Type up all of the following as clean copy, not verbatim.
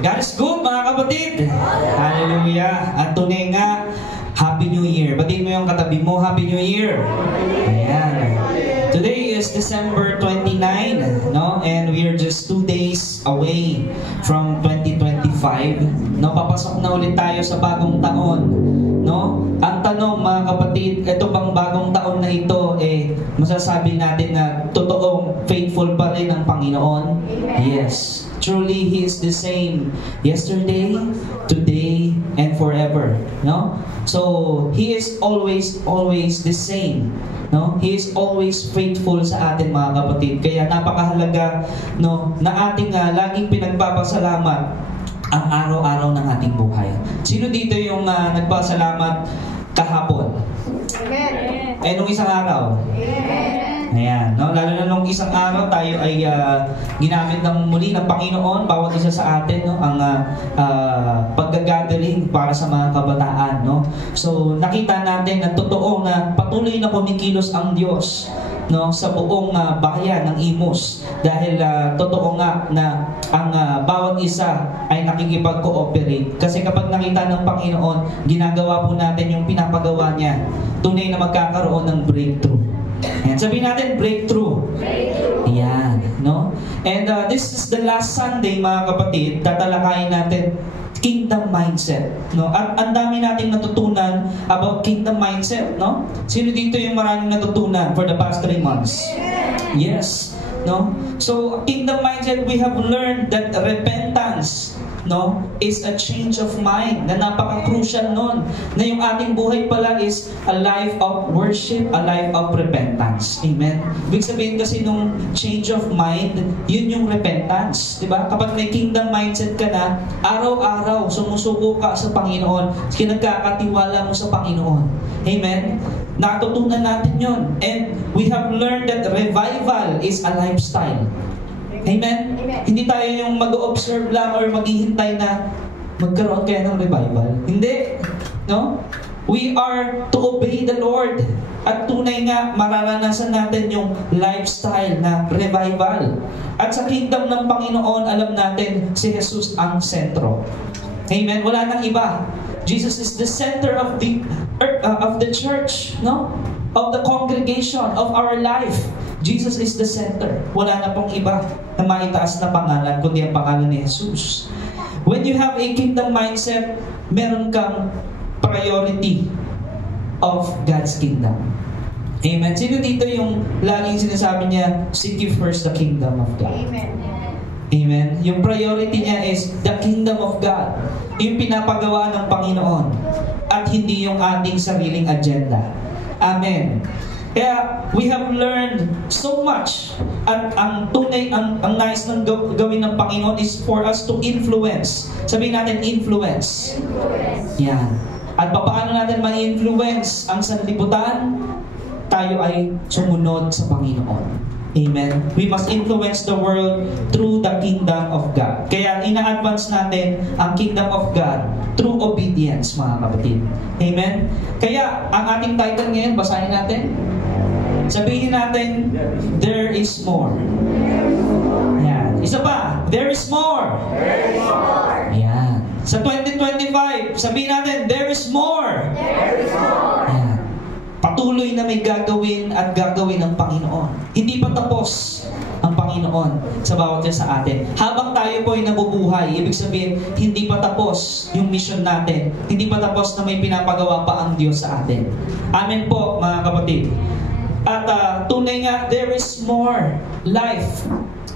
God is good, mga kapatid. Hallelujah. At tunay nga, Happy New Year. Batiin mo yung katabi mo, Happy New Year. Ayan. Today is December 29, no? And we are just 2 days away from 2025. No, papasok na ulit tayo sa bagong taon, no? Ang tanong, mga kapatid, ito bang bagong taon na ito, masasabi natin na totoong faithful pa rin ang Panginoon? Yes. Truly, He is the same yesterday, today, and forever. No? So, He is always the same. No? He is always faithful sa atin, mga kapatid. Kaya napakahalaga, no, na ating laging pinagpapasalamat ang araw-araw ng ating buhay. Sino dito yung nagpasalamat kahapon? Amen. Nung isang araw? Amen. Ayan, no? Lalo na nung isang araw tayo ay ginamit ng muli ng Panginoon, bawat isa sa atin, no? Ang pag-gathering para sa mga kabataan, no? So nakita natin na totoo na patuloy na kumikilos ang Diyos, no, sa buong bayan ng Imus, dahil totoo nga na ang bawat isa ay nakikipag-cooperate. Kasi kapag nakita ng Panginoon, ginagawa po natin yung pinapagawa niya, tunay na magkakaroon ng breakthrough. Ayan, sabihin natin breakthrough. Ayan, no? And this is the last Sunday, mga kapatid, tatalakayin natin kingdom mindset, no? At ang dami nating natutunan about kingdom mindset, no? Sino dito yung maraming natutunan for the past 3 months? Yes, no? So kingdom mindset, we have learned that repentance, no, is a change of mind, na napaka-crucial nun, na yung ating buhay pala is a life of worship, a life of repentance. Amen? Ibig sabihin kasi nung change of mind, yun yung repentance, di ba? Kapag may kingdom mindset ka na, araw-araw sumusuko ka sa Panginoon, nagkakatiwala mo sa Panginoon. Amen? Natutunan natin yun. And we have learned that revival is a lifestyle. Amen? Amen. Hindi tayo yung mag-observe lang or maghihintay na magkaroon kayo ng revival. Hindi. No? We are to obey the Lord. At tunay nga, mararanasan natin yung lifestyle na revival. At sa kingdom ng Panginoon, alam natin, si Jesus ang sentro. Amen? Wala nang iba. Jesus is the center of the church, no? Of the congregation, of our life. Jesus is the center. Wala na pong iba na maitaas na pangalan kundi ang pangalan ni Jesus. When you have a kingdom mindset, meron kang priority of God's kingdom. Amen. Sino dito yung laging sinasabi niya, seek ye first the kingdom of God? Amen. Amen. Yung priority niya is the kingdom of God. Yung pinapagawa ng Panginoon at hindi yung ating sariling agenda. Amen. Kaya we have learned so much, at ang tunay, ang nais ng gawin ng Panginoon is for us to influence. Sabihin natin influence. Yan. At paano natin ma-influence ang sanlibutan? Tayo ay sumunod sa Panginoon. Amen. We must influence the world through the kingdom of God. Kaya ina-advance natin ang kingdom of God through obedience, mga kapatid. Amen. Kaya ang ating title ngayon, basahin natin. Sabihin natin, there is more. Ayan. Isa pa, there is more. There is more. Ayan. Sa 2025, sabihin natin, there is more. There is more. Ayan. Patuloy na may gagawin at gagawin ng Panginoon. Hindi pa tapos ang Panginoon sa bawat isa sa atin. Habang tayo po ay nabubuhay, ibig sabihin, hindi pa tapos yung mission natin. Hindi pa tapos na may pinapagawa pa ang Diyos sa atin. Amen po, mga kapatid. At tunay nga, there is more life.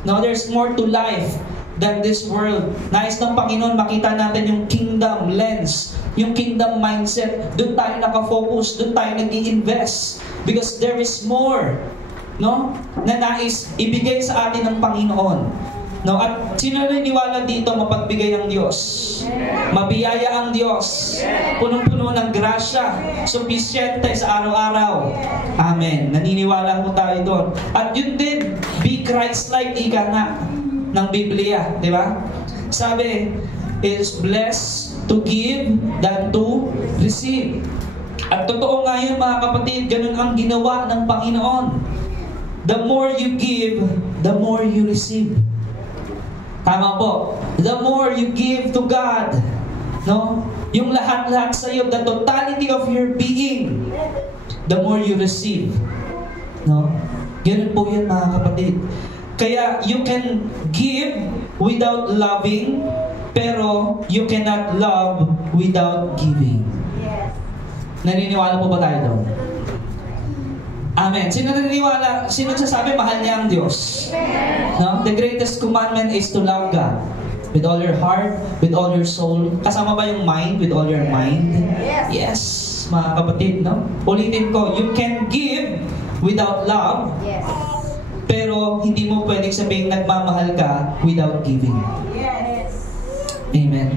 No, there's more to life than this world. Nais ng Panginoon makita natin yung kingdom lens, yung kingdom mindset. Doon tayo nakafocus, doon tayo nag-i-invest. Because there is more, no, na nais ibigay sa atin ng Panginoon. No, at sino naniniwala dito mapagbigay ang Diyos? Mabiyaya ang Diyos. Punong-puno ng grasya, sufisyente sa araw-araw. Amen. Naniniwala po tayo doon. At yun din, be Christ-like, ika nga ng Biblia, di ba? Sabi, it is blessed to give than to receive. At totoo nga yun, mga kapatid, ganun ang ginawa ng Panginoon. The more you give, the more you receive. Tama po. The more you give to God, no? Yung lahat-lahat sa iyo, the totality of your being, the more you receive. No? Ganun po yun, mga kapatid. Kaya you can give without loving, pero you cannot love without giving. Yes. Naniniwala po ba tayo doon? Amen. Sino naniniwala? Sino sasabi mahal niya ang Diyos? No? The greatest commandment is to love God with all your heart, with all your soul. Kasama ba yung mind? With all your mind? Yes, mga kapatid, no? Ulitin ko, you can give without love, Yes. pero hindi mo pwedeng sabihin nagmamahal ka without giving. Yes. Amen.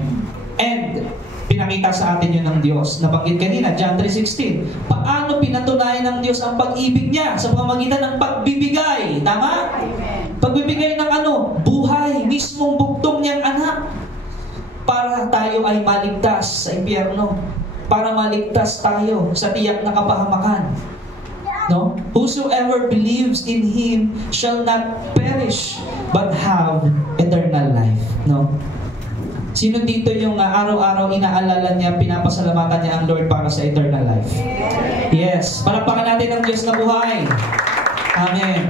And pinakita sa atin yun ng Diyos. Nabanggit kanina, John 3:16. Paano pinatunayan ng Diyos ang pag-ibig niya sa pamamagitan ng pagbibigay? Tama? Amen. Pagbibigay ng ano? Buhay, mismong bugtong niyang anak. Para tayo ay maligtas sa impyerno. Para maligtas tayo sa tiyak na kapahamakan. No? Whosoever believes in Him shall not perish, but have eternal life. No? Sino dito yung araw-araw inaalala niya, pinapasalamatan niya ang Lord para sa eternal life? Yes. Palakpakan natin ang Diyos na buhay. Amen.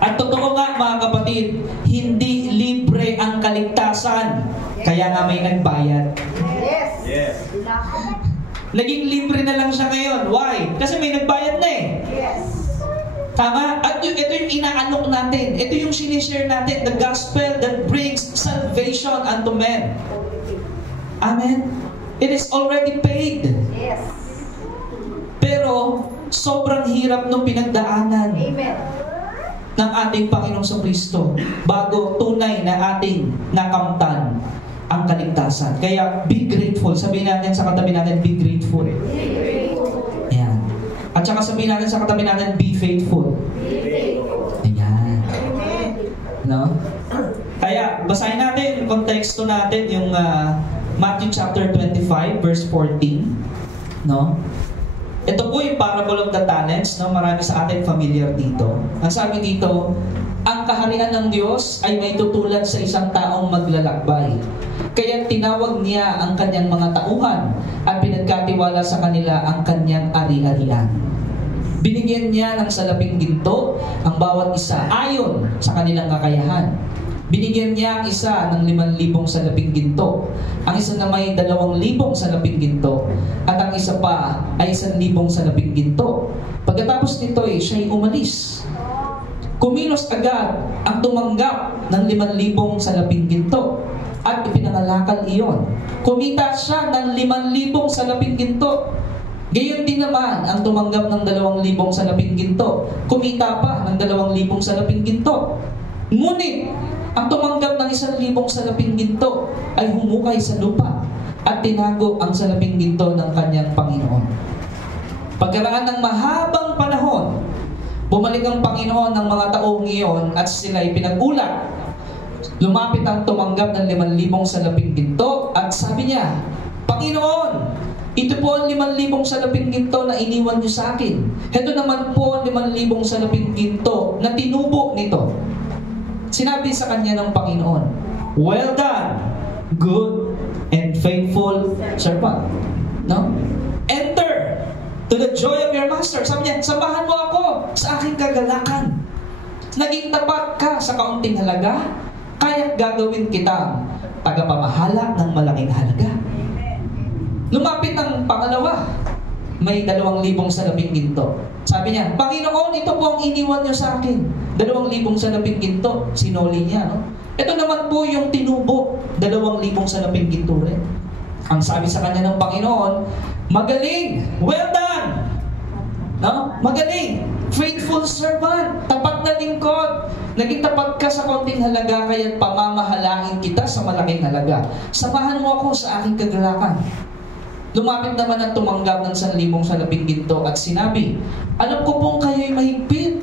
At totoo nga, mga kapatid, hindi libre ang kaligtasan. Kaya nga may nagbayad. Yes. Yes. Naging libre na lang siya ngayon. Why? Kasi may nagbayad na eh. Yes. Tama? At ito yung inaanok natin. Ito yung sinishare natin. The gospel that brings salvation unto men. Amen? It is already paid. Yes. Pero, sobrang hirap nung pinagdaanan Amen. ng ating Panginoong Kristo bago tunay na ating nakamtan ang kaligtasan. Kaya, be grateful. Sabihin natin sa katabi natin, be grateful. Ayan. At saka sabihin natin sa katabi natin, be faithful. Ayan. Amen. No? Kaya, basahin natin yung konteksto natin, yung Matthew chapter 25, verse 14. No? Ito po yung parable of the talents, no? Marami sa atin familiar dito. Ang sabi dito, ang kaharian ng Diyos ay may tutulad sa isang taong maglalakbay. Kaya tinawag niya ang kanyang mga tauhan at pinagkatiwala sa kanila ang kanyang ari-arian. Binigyan niya ng salaping ginto ang bawat isa ayon sa kanilang kakayahan. Binigyan niya ang isa ng 5,000 salaping ginto, ang isa na may 2,000 salaping ginto, at ang isa pa ay 1,000 salaping ginto. Pagkatapos nito siya'y umalis. Kumilos agad ang tumanggap ng 5,000 salaping ginto at ipinangalakal iyon. Kumita siya ng 5,000 salaping ginto. Gayon din naman ang tumanggap ng 2,000 salaping ginto. Kumita pa ng 2,000 salaping ginto. Ngunit, ang tumanggap ng 1,000 salaping ginto ay humukay sa lupa at tinago ang salaping ginto ng kanyang Panginoon. Pagkaraan ng mahabang panahon, bumalik ang Panginoon ng mga taong iyon at sila'y pinag-ulat. Lumapit ang tumanggap ng 5,000 salaping ginto at sabi niya, Panginoon, ito po ang 5,000 salaping ginto na iniwan niyo sa akin. Ito naman po ang 5,000 salaping ginto na tinubo nito. Sinabi sa kanya ng Panginoon, well done, good and faithful servant. No? Enter to the joy of your master. Sabi niya, samahan mo ako sa aking kagalakan. Naging tapat ka sa kaunting halaga, kaya't gagawin kitang tagapamahala ng malaking halaga. Lumapit ang pangalawa, may 2,000 salaping ginto. Sabi niya, Panginoon, ito po ang iniwan niyo sa akin. 2,000 salaping ginto, sinoli niya. No? Ito naman po yung tinubo, 2,000 salaping ginto rin. Ang sabi sa kanya ng Panginoon, magaling, well done. No? Magaling, faithful servant, tapat na lingkod. Naging tapat ka sa konting halaga, kaya't pamamahalain kita sa malaking halaga. Samahan mo ako sa aking kagalakan. Lumapit naman at tumanggap ng 1,000 salaping ginto at sinabi, alam ko pong kayo'y mahigpit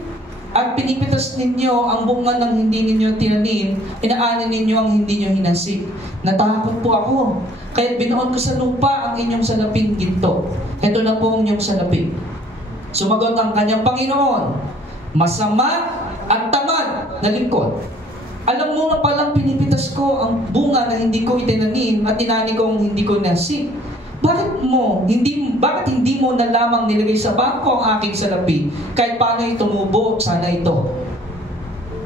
at pinipitas ninyo ang bunga ng hindi ninyo tinanim, inaanin ninyo ang hindi nyo hinasik. Natakot po ako, kaya't binuon ko sa lupa ang inyong salaping ginto. Ito na po ang inyong salaping. Sumagot ang kanyang Panginoon, masama at tamad na lingkod. Alam mo na palang pinipitas ko ang bunga na hindi ko itinanim at tinani kong hindi ko nasip. Bakit hindi mo na lamang nilagay sa bangko ang aking salapi? Kahit paano tumubo, sana ito.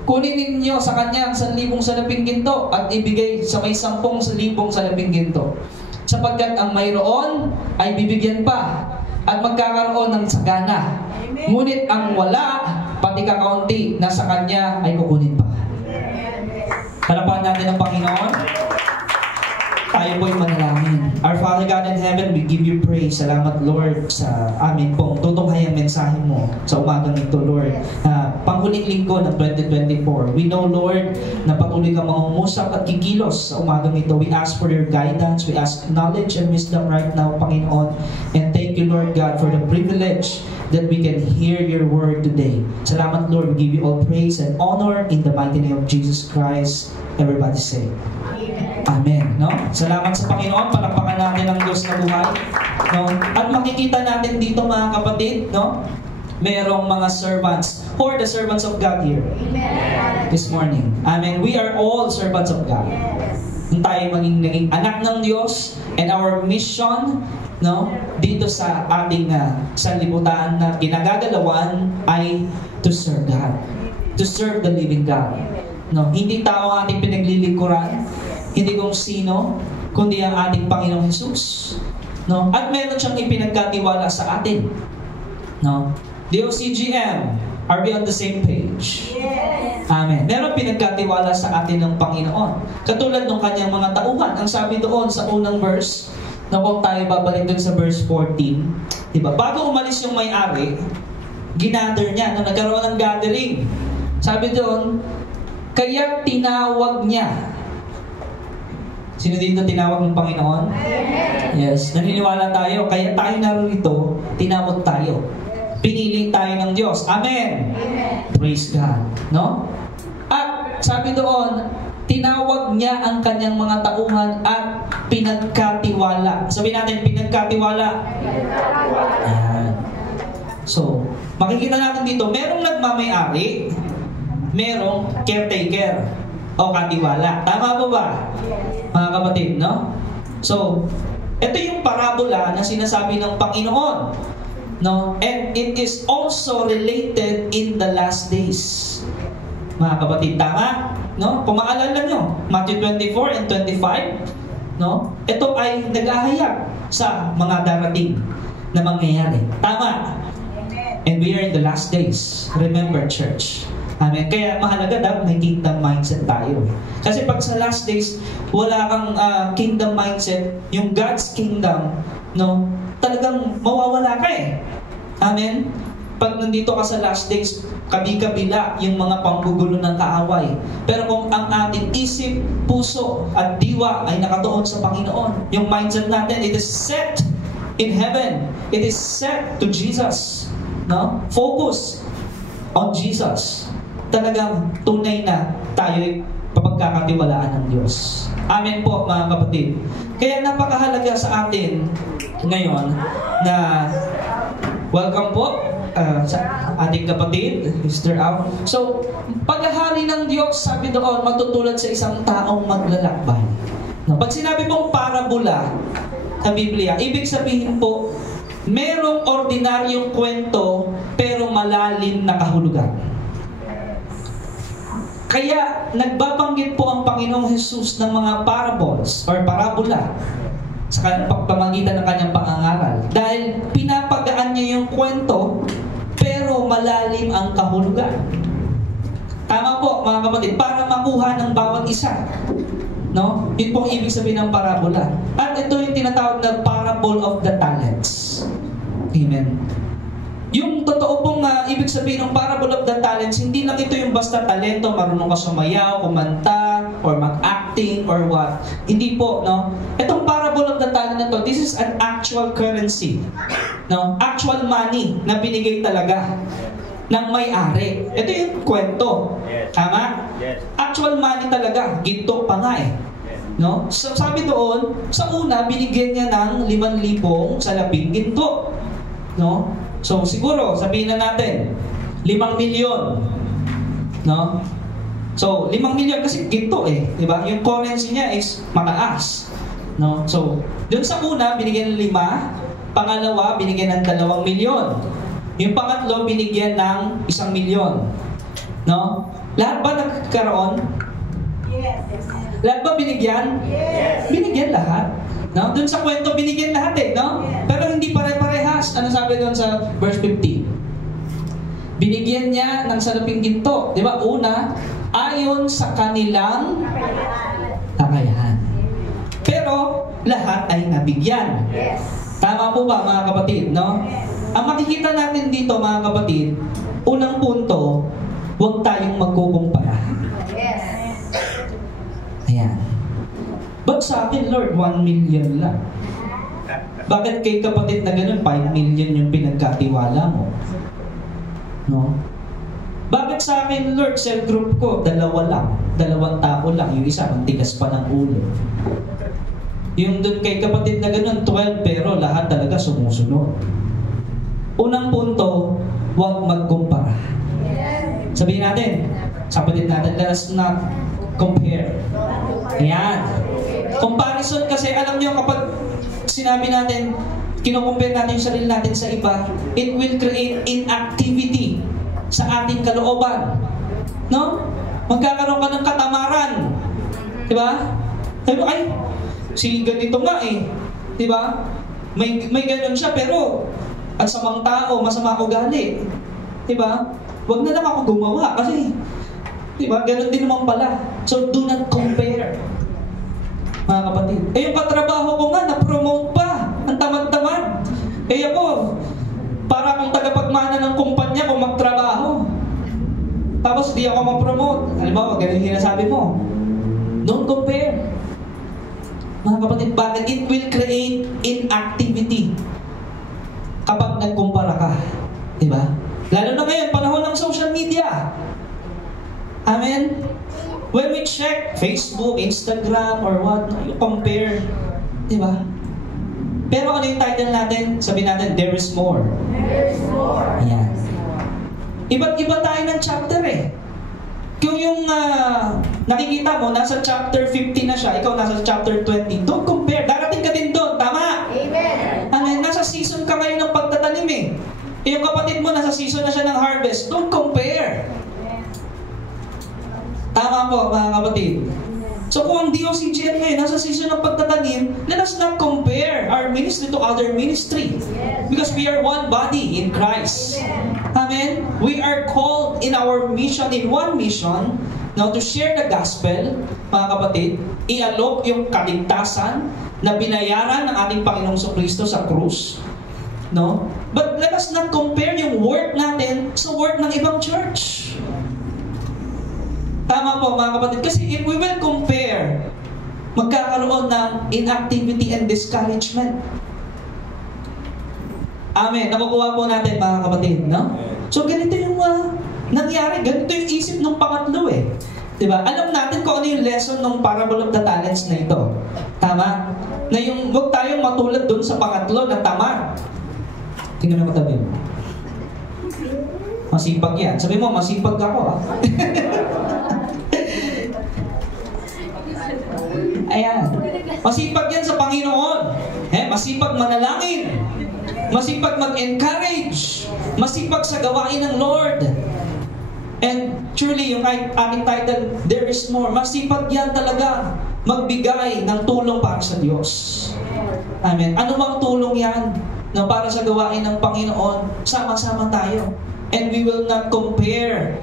Kunin ninyo sa kanya ang 1,000 salaping ginto at ibigay sa may 10,000 salaping ginto. Sapagkat ang mayroon ay bibigyan pa at magkakaroon ng sagana. Ngunit ang wala, pati kakaunti na sa kanya ay kukunin pa. Palapakan natin ang Panginoon. Tayo po'y manalangin. Our Father God in heaven, we give you praise. Salamat, Lord, sa amin pong tutunghayang mensahe mo sa umagang ito, Lord. Panghuling linggo ng 2024. We know, Lord, na patuloy ka mangungusap at kikilos sa umagang ito. We ask for your guidance. We ask knowledge and wisdom right now, Panginoon. And thank you, Lord God, for the privilege that we can hear your word today. Salamat, Lord. We give you all praise and honor in the mighty name of Jesus Christ. Everybody say, Amen. No? Salamat sa Panginoon. Palakpakan natin ang Diyos na buhay. No? At makikita natin dito, mga kapatid, no? Merong mga servants. Who are the servants of God here? Amen. This morning. Amen. We are all servants of God. Kung tayo naging anak ng Diyos, and our mission, no, dito sa ating sanlibutan na ginagagalawan ay to serve God. To serve the living God. No, hindi tao ang ating pinaglilingkuran, hindi kung sino, kundi ang ating Panginoong Jesus. No? At meron siyang ipinagkatiwala sa atin. No? DOCGM, are we on the same page? Yes. Amen. Meron pinagkatiwala sa atin ng Panginoon. Katulad ng kanyang mga tauhan. Ang sabi doon sa unang verse, na kung tayo babalik doon sa verse 14, diba? Bago umalis yung may-ari, ginather niya, na nagkaroon ng gathering. Sabi doon, kaya tinawag niya. Sino dito tinawag ng Panginoon? Amen. Yes, naniniwala tayo. Kaya tayo narito, tinawag tayo. Pinili tayo ng Diyos. Amen. Amen. Praise God. No? At sabi doon, tinawag niya ang kanyang mga tauhan at pinagkatiwala. Sabihin natin, pinagkatiwala. Ayan. So, makikita natin dito, merong nagmamay-ari, merong caretaker o katiwala. Tama po ba? Mga kapatid, no? So, ito yung parabola na sinasabi ng Panginoon, no? And it is also related in the last days. Mga kapatid, tama? No? Kung maalala nyo, Matthew 24 and 25, no? Ito ay nag-ahayag sa mga darating na mangyayari. Tama? And we are in the last days. Remember, church. Amen. Kaya mahalaga dapat may kingdom mindset tayo. Kasi pag sa last days, wala kang kingdom mindset, yung God's kingdom, no, talagang mawawala ka eh. Amen. Pag nandito ka sa last days, kabi-kabila yung mga panggugulo ng kaaway. Pero kung ang ating isip, puso, at diwa ay nakatuon sa Panginoon, yung mindset natin, it is set in heaven. It is set to Jesus. No? Focus on Jesus. Talagang tunay na tayo'y papagkakatiwalaan ng Diyos. Amen po, mga kapatid. Kaya napakahalaga sa atin ngayon na welcome po sa ating kapatid, Mr. Al. So, paghahari ng Diyos, sabi doon, matutulad sa isang taong maglalakbay. No, pag sinabi pong parabola sa Biblia, ibig sabihin po, merong ordinaryong kwento pero malalim na kahulugan. Kaya nagbabanggit po ang Panginoong Jesus ng mga parables or parabola sa pagpamagitan ng kanyang pangangaral. Dahil pinapagaan niya yung kwento pero malalim ang kahulugan. Tama po, mga kapatid, para makuha ng bawat isa. No? Yun pong ibig sabihin ng parabola. At ito yung tinatawag na parable of the talents. Amen. Yung totoo pong ibig sabihin ng parable of the talents, hindi lang ito yung basta talento, marunong ka sumayaw, kumanta, or mag-acting, or what. Hindi po, no? Itong parable of the talent na to, this is an actual currency. No? Actual money na binigay talaga ng may-ari. Ito yung kwento. Tama? Actual money talaga. Ginto pa nga eh. No? So, sabi doon, sa una, binigyan niya ng 5,000 salaping ginto. No? So, siguro, sabihin na natin, 5 milyon. No? So, 5 milyon kasi ginto eh. Diba? Yung currency niya is mataas. No? So, dun sa una, binigyan ng 5. Pangalawa, binigyan ng 2 milyon. Yung pangatlo, binigyan ng 1 milyon. No? Lahat ba nagkaroon? Yes. Lahat ba binigyan? Yes. Binigyan lahat. No? Dun sa kwento, binigyan lahat eh. No? Pero hindi pare-parehas. Ano sabi doon sa verse 15? Binigyan niya ng salaping ginto. Di ba? Una, ayon sa kanilang kakayahan. Pero, lahat ay nabigyan. Yes. Tama po ba mga kapatid? No? Ang makikita natin dito mga kapatid, unang punto, huwag tayong magkukumpara. Yes. Ayan. Ba't sa akin, Lord, 1 million lang? Bakit kay kapatid na ganun, 5 million yung pinagkatiwala mo? No? Bakit sa akin, Lord, cell group ko, 2 lang. 2 tao lang. Yung isa, ang tigas pa ng ulo. Yung dun kay kapatid na ganun, 12, pero lahat talaga sumusunod. Unang punto, huwag magkumpara. Yes. Sabihin natin, sa kapatid natin, let us not compare. Ayan. Comparison kasi, alam nyo, kapag sinabi natin, kinukumpare natin yung sarili natin sa iba, it will create inactivity sa ating kalooban. No? Magkakaroon ka ng katamaran. Diba? Sabi mo, ay, si ganito nga eh. Diba? May ganun siya, pero at samang tao, masama ugali. Diba? Huwag na lang ako gumawa kasi, diba? Ganun din naman pala. So, do not compare. Mga kapatid. Eh, yung katrabaho ko nga, na-promote pa. Ang tamad-tamad. Eh, ako, para akong tagapagmana ng kumpanya kung magtrabaho. Tapos di ako ma-promote. Halimbawa, ganun yung sinasabi mo. Don't compare. Mga kapatid, bakit? It will create inactivity kapag nagkumpara ka. Diba? Lalo na ngayon, panahon ng social media. Amen? When we check Facebook, Instagram, or what, you compare. Diba? Pero ano yung title natin? Sabihin natin, there is more. There is more. Ayan. Iba't iba tayo ng chapter eh. Kung yung nakikita mo, nasa chapter 50 na siya, ikaw nasa chapter 20, don't compare. Darating ka din doon, tama? Amen. Amen. Nasa season ka ngayon ng pagtatanim eh. Yung kapatid mo, nasa season na siya ng harvest. Don't compare. Tama po, mga kapatid. So kung ang DOCGN ngayon, nasa season ng pagtatanim, let us not compare our ministry to other ministry. Because we are one body in Christ. Amen? We are called in our mission, in one mission, now to share the gospel, mga kapatid, i-alok yung kaligtasan na binayaran ng ating Panginoong Kristo sa krus. No? But let us not compare yung work natin sa work ng ibang church. Tama po mga kapatid. Kasi if we will compare, magkakaroon ng inactivity and discouragement. Amen. Nakukuha po natin mga kapatid. No? So ganito yung nangyari. Ganito yung isip ng pangatlo eh. Diba? Alam natin kung ano yung lesson ng parable of the talents na ito. Tama? Na yung huwag tayong matulad dun sa pangatlo na tamad. Tingnan mo katabi mo. Masipag yan. Sabi mo, masipag ako ah. Ayan. Masipag yan sa Panginoon. Masipag manalangin. Masipag mag-encourage. Masipag sa gawain ng Lord. And truly, yung aking title, there is more. Masipag yan talaga magbigay ng tulong para sa Diyos. Amen. Ano bang tulong yan na para sa gawain ng Panginoon? Sama-sama tayo. And we will not compare,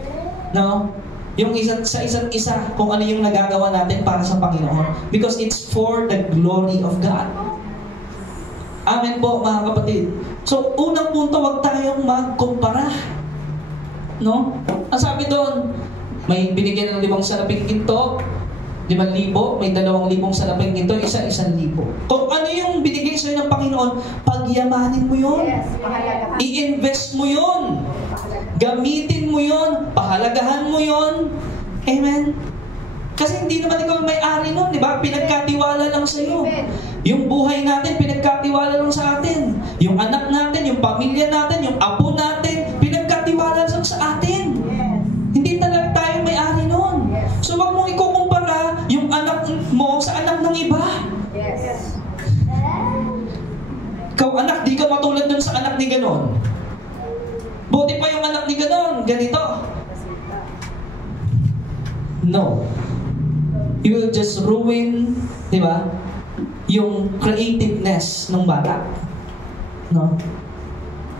no? Yung sa isa't isa kung ano yung nagagawa natin para sa Panginoon. Because it's for the glory of God. Amen po mga kapatid. So, unang punto, huwag tayong magkumpara. No? Ang sabi doon, may binigyan ng 5 salaping ginto, 5,000, may 2,000 salaping ginto, 1,000. Kung ano yung binigay sa'yo ng Panginoon, pagyamanin mo yun. Yes, mahalaga. I-invest mo yun. Gamitin mo yun. Pahalagahan mo yun. Amen? Kasi hindi naman ikaw may-ari nun, di ba? Pinagkatiwala lang sa'yo. Yung buhay natin, pinagkatiwala lang sa atin. Yung anak natin, yung pamilya natin, yung apo natin, pinagkatiwala lang sa atin. Hindi talaga tayo may-ari nun. ganon. Buti pa yung anak ni ganon, ganito. No. You will just ruin, di ba, yung creativeness ng bata. No?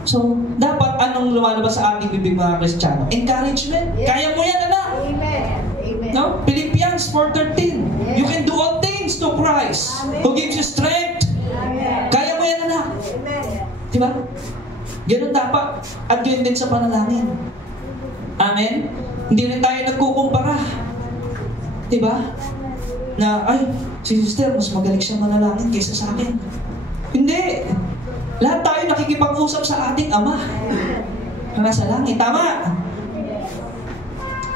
So, dapat anong lumalabas sa ating bibig mga Kristiyano? Encouragement. Yes. Kaya mo yan, anak. Amen. Amen. No? Philippians 4:13. Yes. You can do all things to Christ who gives you strength. Amen. Kaya mo yan, anak. Amen. Di ba? Ganun dapat. At yun din sa panalangin. Amen? Hindi rin tayo nagkukumpara. Di ba? Na, ay, si sister, mas magaling siya manalangin kaysa sa akin. Hindi. Lahat tayo nakikipag-usap sa ating Ama na nasa langit. Tama?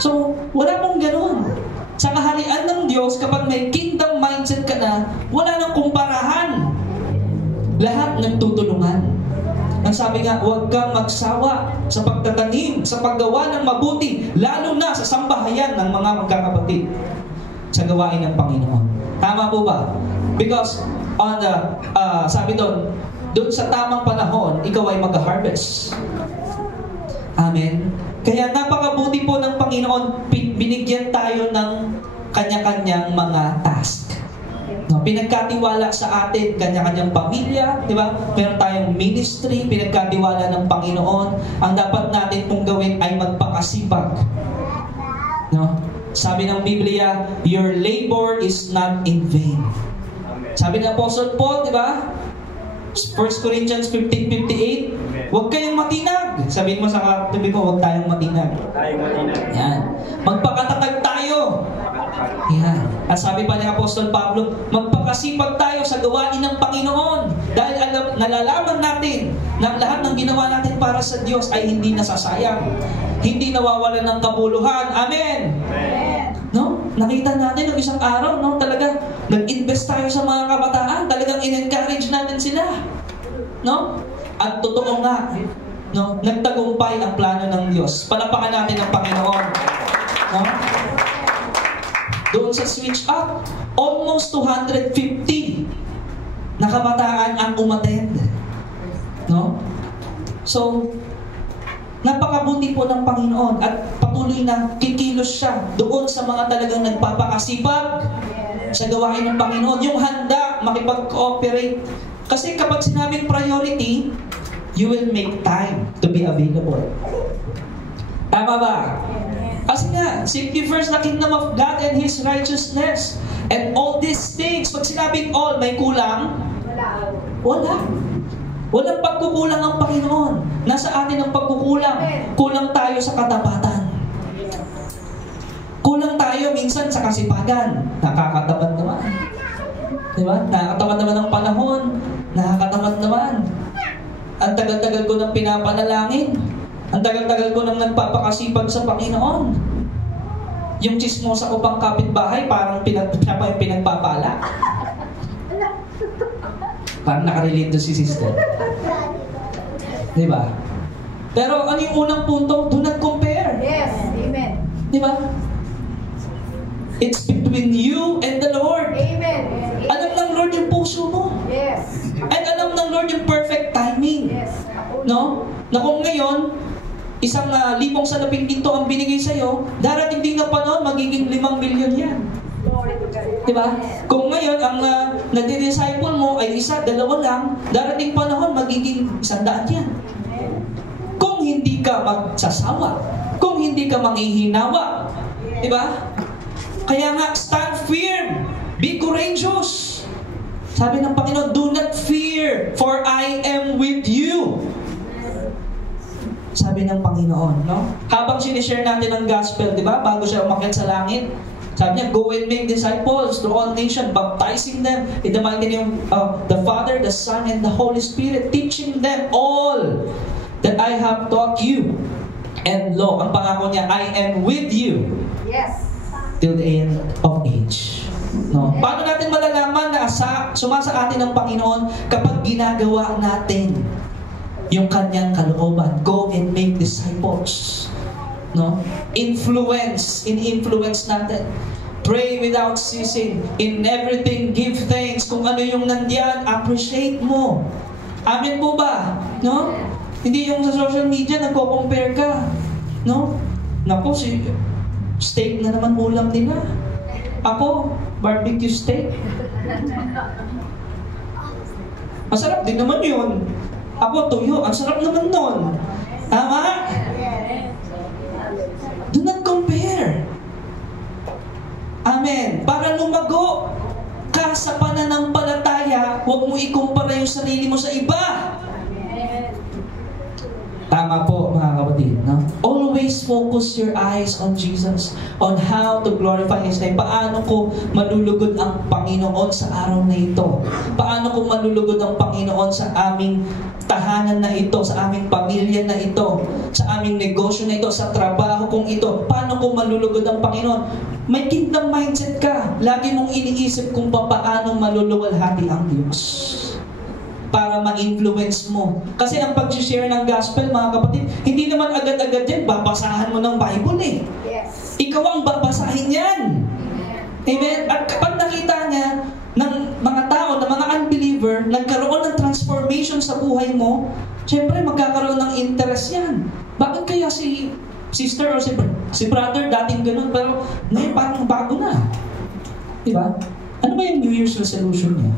So, wala pong ganun. Sa kaharian ng Diyos, kapag may kingdom mindset ka na, wala nang kumparahan. Lahat nagtutulungan. Ang sabi nga, huwag kang magsawa sa pagtatanim, sa paggawa ng mabuti, lalo na sa sambahayan ng mga magkakapatid sa gawain ng Panginoon. Tama po ba? Because on the, sabi doon sa tamang panahon, ikaw ay mag-harvest. Amen? Kaya napakabuti po ng Panginoon, binigyan tayo ng kanya-kanyang mga task. No, pinagkatiwala sa atin, kanya-kanyang pamilya, di ba? Meron tayong ministry, pinagkatiwala ng Panginoon. Ang dapat natin pong gawin ay magpakasipag. No? Sabi ng Biblia, your labor is not in vain. Sabi ng Apostle Paul, di ba? 1 Corinthians 15:58, huwag kayong matinag. Sabihin mo sa katabi ko, huwag tayong matinag. Tayong matinag. Yan. Magpakatatag tayo. Yan. At sabi pa ni Apostol Pablo, magpakasipag tayo sa gawain ng Panginoon. Dahil nalalaman natin na lahat ng ginawa natin para sa Diyos ay hindi nasasayang. Hindi nawawalan ng kabuluhan. Amen. Amen. No? Nakita natin ng isang araw, no? Talaga, nag-invest tayo sa mga kabataan. Talagang in-encourage natin sila. No? At totoo nga, no? Nagtagumpay ang plano ng Diyos. Palapakan natin ang Panginoon. No? Doon sa switch up, almost 250 na kabataan ang umattend. No? So, napakabuti po ng Panginoon at patuloy na kikilos siya doon sa mga talagang nagpapakasipag sa gawain ng Panginoon. Yung handa makipag-cooperate. Kasi kapag sinabing priority, you will make time to be available. Tama ba? Kasi nga, seek ye first the kingdom of God and His righteousness. And all these things, pag sinabing all, may kulang? Wala. Walang pagkukulang ang Panginoon. Nasa atin ang pagkukulang. Kulang tayo sa katapatan. Kulang tayo minsan sa kasipagan. Nakakatamad naman. Diba? Nakakatamad naman ang panahon. Nakakatamad naman. Ang tagal-tagal ko nang pinapanalangin. Ang tagal-tagal ko nang nagpapakasipag sa Panginoon. Yung chismosa ko pang kapitbahay, parang siya pa yung pinagpapala. Parang nakarelate doon si sister. Diba? Pero ano yung unang punto? Do not compare. Yes. Amen. Diba? It's between you and the Lord. Amen. Alam ng Lord yung puso mo. Yes. At alam ng Lord yung perfect timing. Yes. No? Na kung ngayon, isang 5 salaping ginto ang binigay sa'yo, darating din na panahon, magiging 5 milyon yan. Diba? Kung ngayon, ang nadi-disciple mo ay 1, 2 lang, darating panahon, magiging 100 yan. Kung hindi ka magsasawa, kung hindi ka manghihinawa. Diba? Kaya nga, stand firm. Be courageous. Sabi ng Panginoon, do not fear, for I am with you. Sabi ng Panginoon, no? Habang sinishare natin ang gospel, di ba? Bago siya umakyat sa langit, sabi niya, go and make disciples to all nations, baptizing them in the mighty name of the Father, the Son, and the Holy Spirit, teaching them all that I have taught you. And lo, ang pangako niya, I am with you. Yes. Till the end of age. No? Paano natin malalaman na sumasa atin ng Panginoon kapag ginagawa natin yung kanyang kalooban? Go and make disciples. No? In-influence natin. Pray without ceasing. In everything, give thanks. Kung ano yung nandiyan, appreciate mo. Amen po ba? No? Hindi yung sa social media, nagko-compare ka. No? Naku, steak na naman ulam nila. Ako, barbecue steak. Masarap din naman yun. Ako, tuyo. Ang sarap naman nun. Tama? Do not compare. Amen. Para lumago ka sa pananampalataya, huwag mo ikumpara yung sarili mo sa iba. Tama po, mga kapatid. No? Always focus your eyes on Jesus, on how to glorify His name. Paano ko malulugod ang Panginoon sa araw na ito? Paano ko malulugod ang Panginoon sa aming tahanan na ito, sa aming pamilya na ito, sa aming negosyo na ito, sa trabaho kong ito? Paano ko malulugod ang Panginoon? May kingdom mindset ka. Lagi mong iniisip kung paano maluluwalhati ang Diyos para ma-influence mo. Kasi ang pag-share ng gospel, mga kapatid, hindi naman agad-agad yan, babasahan mo ng Bible eh. Yes. Ikaw ang babasahin yan. Amen? At kapag nakita niya ng mga tao, ng mga unbeliever, nagkaroon ng transformation sa buhay mo, syempre magkakaroon ng interest yan. Bakit kaya si sister o si brother dating ganun, pero ngayon parang bago na? Diba? Ano ba yung New Year's resolution niya?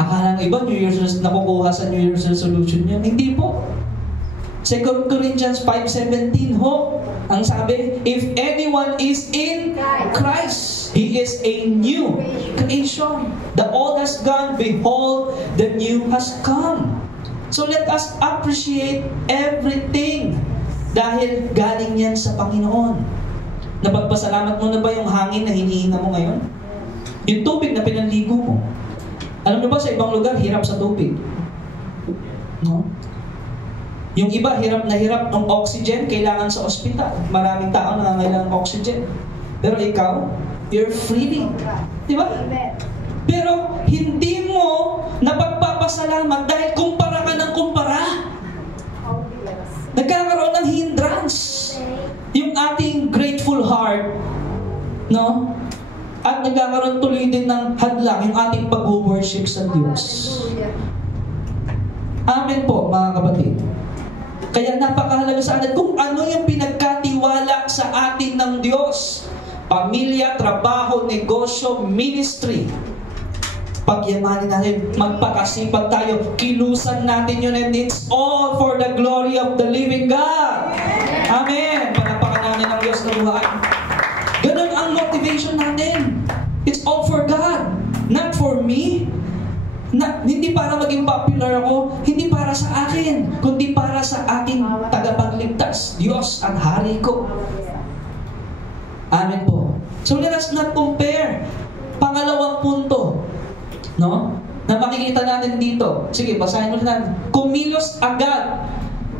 Akala ng iba, New Year's nakukuha sa New Year's resolution niya. Hindi po. 2 Corinthians 5:17 ho, ang sabi, if anyone is in Christ, he is a new creation. The old has gone, behold, the new has come. So let us appreciate everything dahil galing yan sa Panginoon. Napagpasalamat mo na ba yung hangin na hinihina mo ngayon? Yung tubig na pinanligo mo? Alam mo ba, sa ibang lugar, hirap sa tubig. No? Yung iba, hirap na hirap ng oxygen, kailangan sa ospital. Maraming tao nangangailangan ng oxygen. Pero ikaw, you're freely. Di ba? Pero hindi mo napagpapasalamat dahil kumpara ka ng kumpara. Nagkakaroon ng hindrance. Yung ating grateful heart, no? At nagkakaroon tuloy din ng hadlang yung ating pag-worship sa Diyos. Amen po, mga kapatid. Kaya napakahalaga sa atin kung ano yung pinagkatiwala sa atin ng Diyos. Pamilya, trabaho, negosyo, ministry. Pagyamanin natin, magpakasipag tayo, kilusan natin yun, and it's all for the glory of the living God. Amen. Panapakan natin ang Diyos na buhay. Ganun ang motivation natin. It's all for God, not for me. Hindi para maging popular ako, hindi para sa akin, kundi para sa aking tagapagligtas, Diyos at Hari ko. Amen po. So let us not compare. Pangalawang punto, no? Na makikita natin dito. Sige, basahin mo natin. Kumilos agad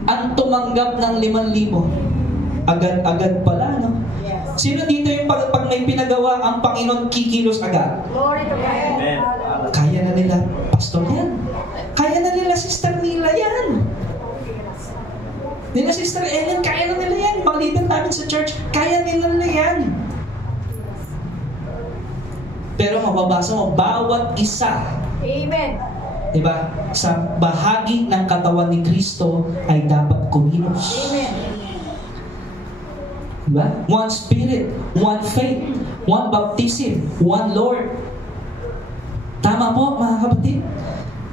ang tumanggap ng 5,000. Agad-agad pala, no? Sino dito yung pag may pinagawa ang Panginoon kikilos agad? Glory to God. Kaya na nila, pastor yan. Kaya na nila, sister Nila yan. Nila sister Ellen, kaya na nila yan. Mga leader namin sa church, kaya nila yan. Pero mababasa mo, bawat isa. Amen. Diba? Sa bahagi ng katawan ni Kristo ay dapat kumilos. Amen. Diba? One Spirit, one faith, one baptism, one Lord. Tama po, mga kapatid?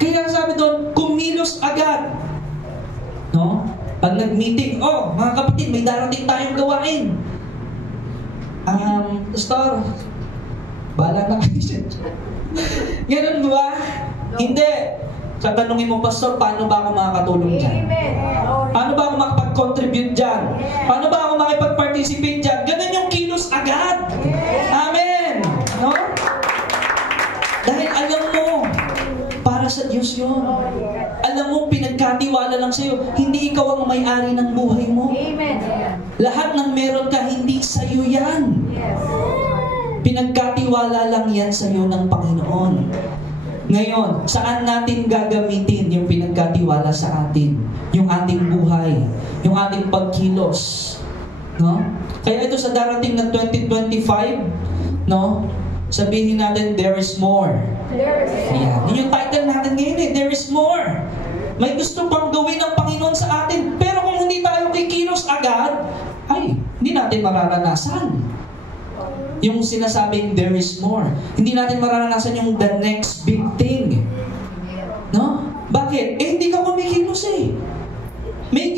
Kaya sabi doon, kumilos agad. No? Pag nag-meeting, mga kapatid, may darating tayong gawain. Pastor, bahala na kayo. Ganun ba? Hindi. Tatanungin mo, Pastor, paano ba ako makakatulong dyan? Amen. Paano ba ako makapag-contribute dyan? Paano ba ako makipag-participate dyan? Ganun yung kilos agad. Amen. No? Dahil alam mo, para sa Diyos yun. Alam mo, pinagkatiwala lang sa'yo. Hindi ikaw ang may-ari ng buhay mo. Amen. Lahat ng meron ka, hindi sa'yo yan. Yes. Pinagkatiwala lang yan sa'yo ng Panginoon. Ngayon, saan natin gagamitin yung pinagkatiwala sa atin? Yung ating buhay, yung ating pagkilos. No? Kaya ito sa darating na 2025, no? Sabihin natin, there is more. There is Ayan. Yun yung title natin ngayon eh, there is more. May gusto pang gawin ng Panginoon sa atin. Pero kung hindi tayo kikilos agad, ay, hindi natin mararanasan yung sinasabing there is more. Hindi natin mararanasan yung the next big thing. No? Bakit? Hindi ka kumikilos eh. May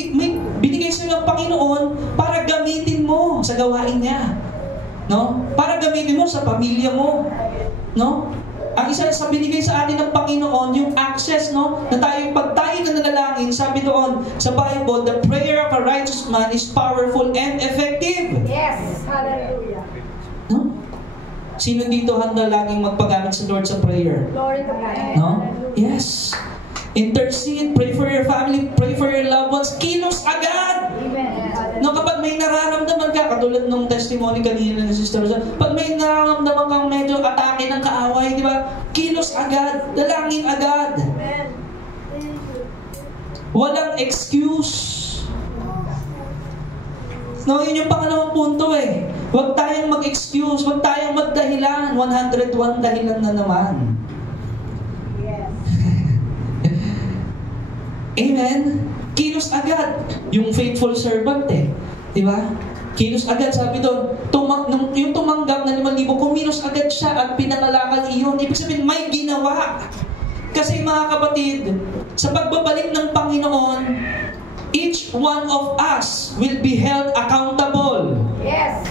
binigay sa'yo ng Panginoon para gamitin mo sa gawain niya. No? Para gamitin mo sa pamilya mo. No? Ang isa sa binigay sa atin ng Panginoon, yung access, no? Na tayo, pag tayo na nanalangin, sabi doon sa Bible, the prayer of a righteous man is powerful and effective. Yes. Hallelujah. No? Sino dito handa laging magpagamit sa Lord sa prayer? Glory to God. No? Yes. Intercede, pray for your family, pray for your loved ones, kilos agad! Amen. No, kapag may nararamdaman ka, katulad ng testimony kanina ni Sister Rosa, pag may nararamdaman kang medyo atake ng kaaway, di ba? Kilos agad, dalangin agad. Amen. Walang excuse. No, yun yung pangalawang punto eh. Huwag tayong mag-excuse, huwag tayong magdahilan. 101 dahilan na naman. Yes. Amen? Kilos agad. Yung faithful servant eh. Di ba? Kilos agad. Sabi doon, yung tumanggap na 5,000, kumilos agad siya at pinangalakal iyon. Ibig sabihin, may ginawa. Kasi mga kapatid, sa pagbabalik ng Panginoon, each one of us will be held accountable. Yes.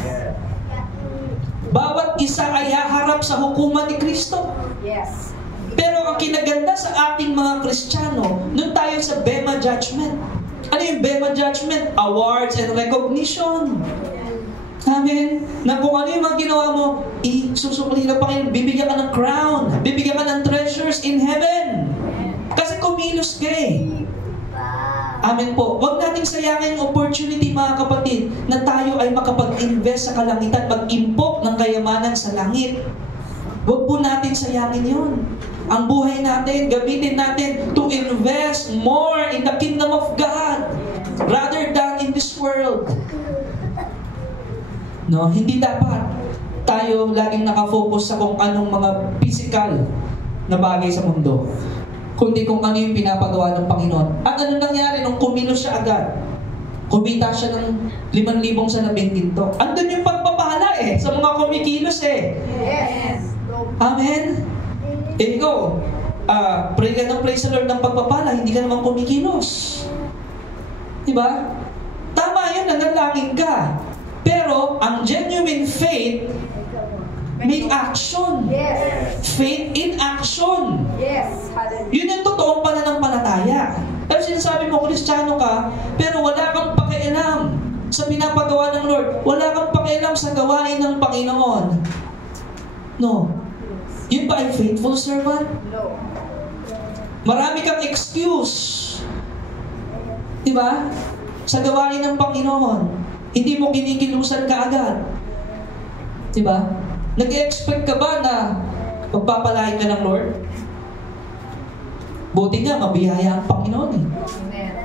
Bawat isa ay haharap sa hukuman ni Kristo. Yes. Pero ang kinaganda sa ating mga Kristiyano, doon tayo sa Bema Judgment. Ano yung Bema Judgment? Awards and recognition. Amen. Na kung ano yung mga ginawa mo, isusukli na Panginoon, bibigyan ka ng crown, bibigyan ka ng treasures in heaven. Kasi kumilos ka eh. Amen po. Huwag nating sayangin yung opportunity, mga kapatid, na tayo ay makapag-invest sa kalangitan, mag-impok ng kayamanan sa langit. Huwag po natin sayangin yun. Ang buhay natin, gamitin natin to invest more in the kingdom of God rather than in this world. No, hindi dapat tayo laging nakafocus sa kung anong mga physical na bagay sa mundo, kundi kung ano yung pinapagawa ng Panginoon. At ano nangyari nung kumilos siya agad? Kumita siya ng 5,000 sa labing ginto. Andun yung pagpapala eh, sa mga kumikilos eh. Yes. Amen? Eh ikaw, pray ka ng praise the Lord ng pagpapala, hindi ka naman kumikilos. Diba? Tama yun, nanalangin ka. Pero, ang genuine faith, may action. Yes. Faith in action. Yes. Hallelujah. Yun ang totoong pananampalataya. Pero sinasabi mo, Kristiyano ka, pero wala kang pakialam sa pinapagawa ng Lord. Wala kang pakialam sa gawain ng Panginoon. No. Yun ba ay faithful servant? No. Marami kang excuse. Diba? Sa gawain ng Panginoon. Hindi mo kinikilusan ka agad. Diba? Nag-expect ka ba na pagpapalain ka ng Lord? Buti nga, mabiyaya ang Panginoon eh.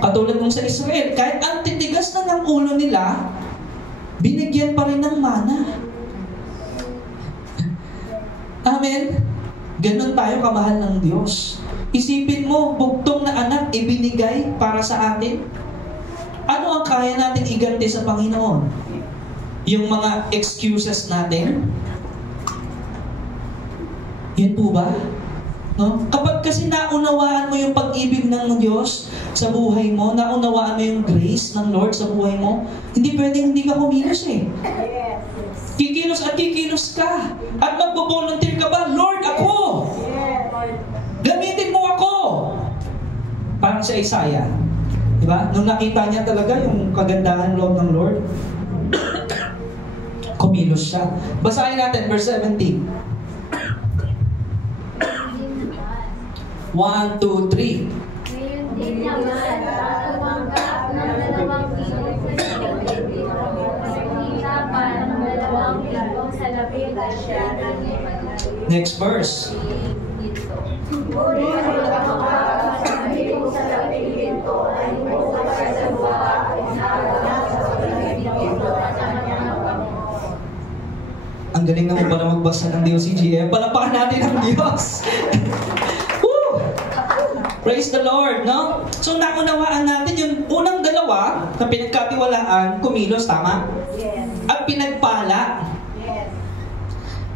Katulad nung sa Israel, kahit ang titigas na ng ulo nila, binigyan pa rin ng mana. Amen? Ganon tayo kamahal ng Diyos. Isipin mo, bugtong na anak ibinigay para sa atin. Ano ang kaya natin iganti sa Panginoon? Yung mga excuses natin? Yun po ba? No? Kapag kasi naunawaan mo yung pag-ibig ng Diyos sa buhay mo, naunawaan mo yung grace ng Lord sa buhay mo, hindi pwedeng hindi ka kumilos eh. Yes. Kikilos at kikilos ka. At magbo-volunteer ka ba? Lord, ako! Gamitin mo ako! Parang sa Isaiah. Diba? Nung nakita niya talaga yung kagandahan loob ng Lord, kumilos siya. Basahin natin, verse 17. 1, 2, 3. Ngayon din naman, tumanggap ng 2,000 sa labing siya ng Next verse. Ang galing naman pala magbasa ng Diyos si GM. Palapakan natin ang Diyos. Woo! Praise the Lord, no? So naunawaan natin yung unang dalawa na pinagkatiwalaan, kumilos, tama? Yes. At pinagpala. Yes.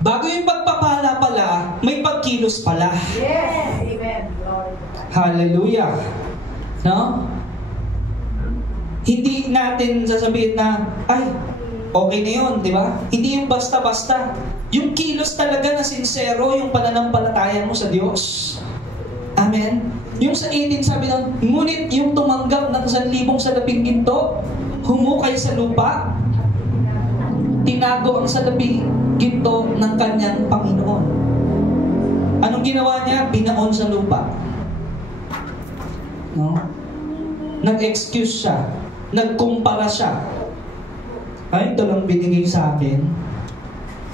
Bago yung pagpapala pala, may pagkilos pala. Yes. Amen. Glory to God. Hallelujah. No? Hindi natin sasabihin na, ay, okay na yun, di ba? Hindi yung basta-basta. Yung kilos talaga na sincero, yung pananampalataya mo sa Diyos. Amen? Yung sa 18 sabi nun, ngunit yung tumanggap ng 1,000 salaping ginto, humukay sa lupa, tinago ang salaping ginto ng kanyang Panginoon. Anong ginawa niya? Binaon sa lupa. No? Nag-excuse siya. Nagkumpara siya. Ay, ito lang binigay sa akin.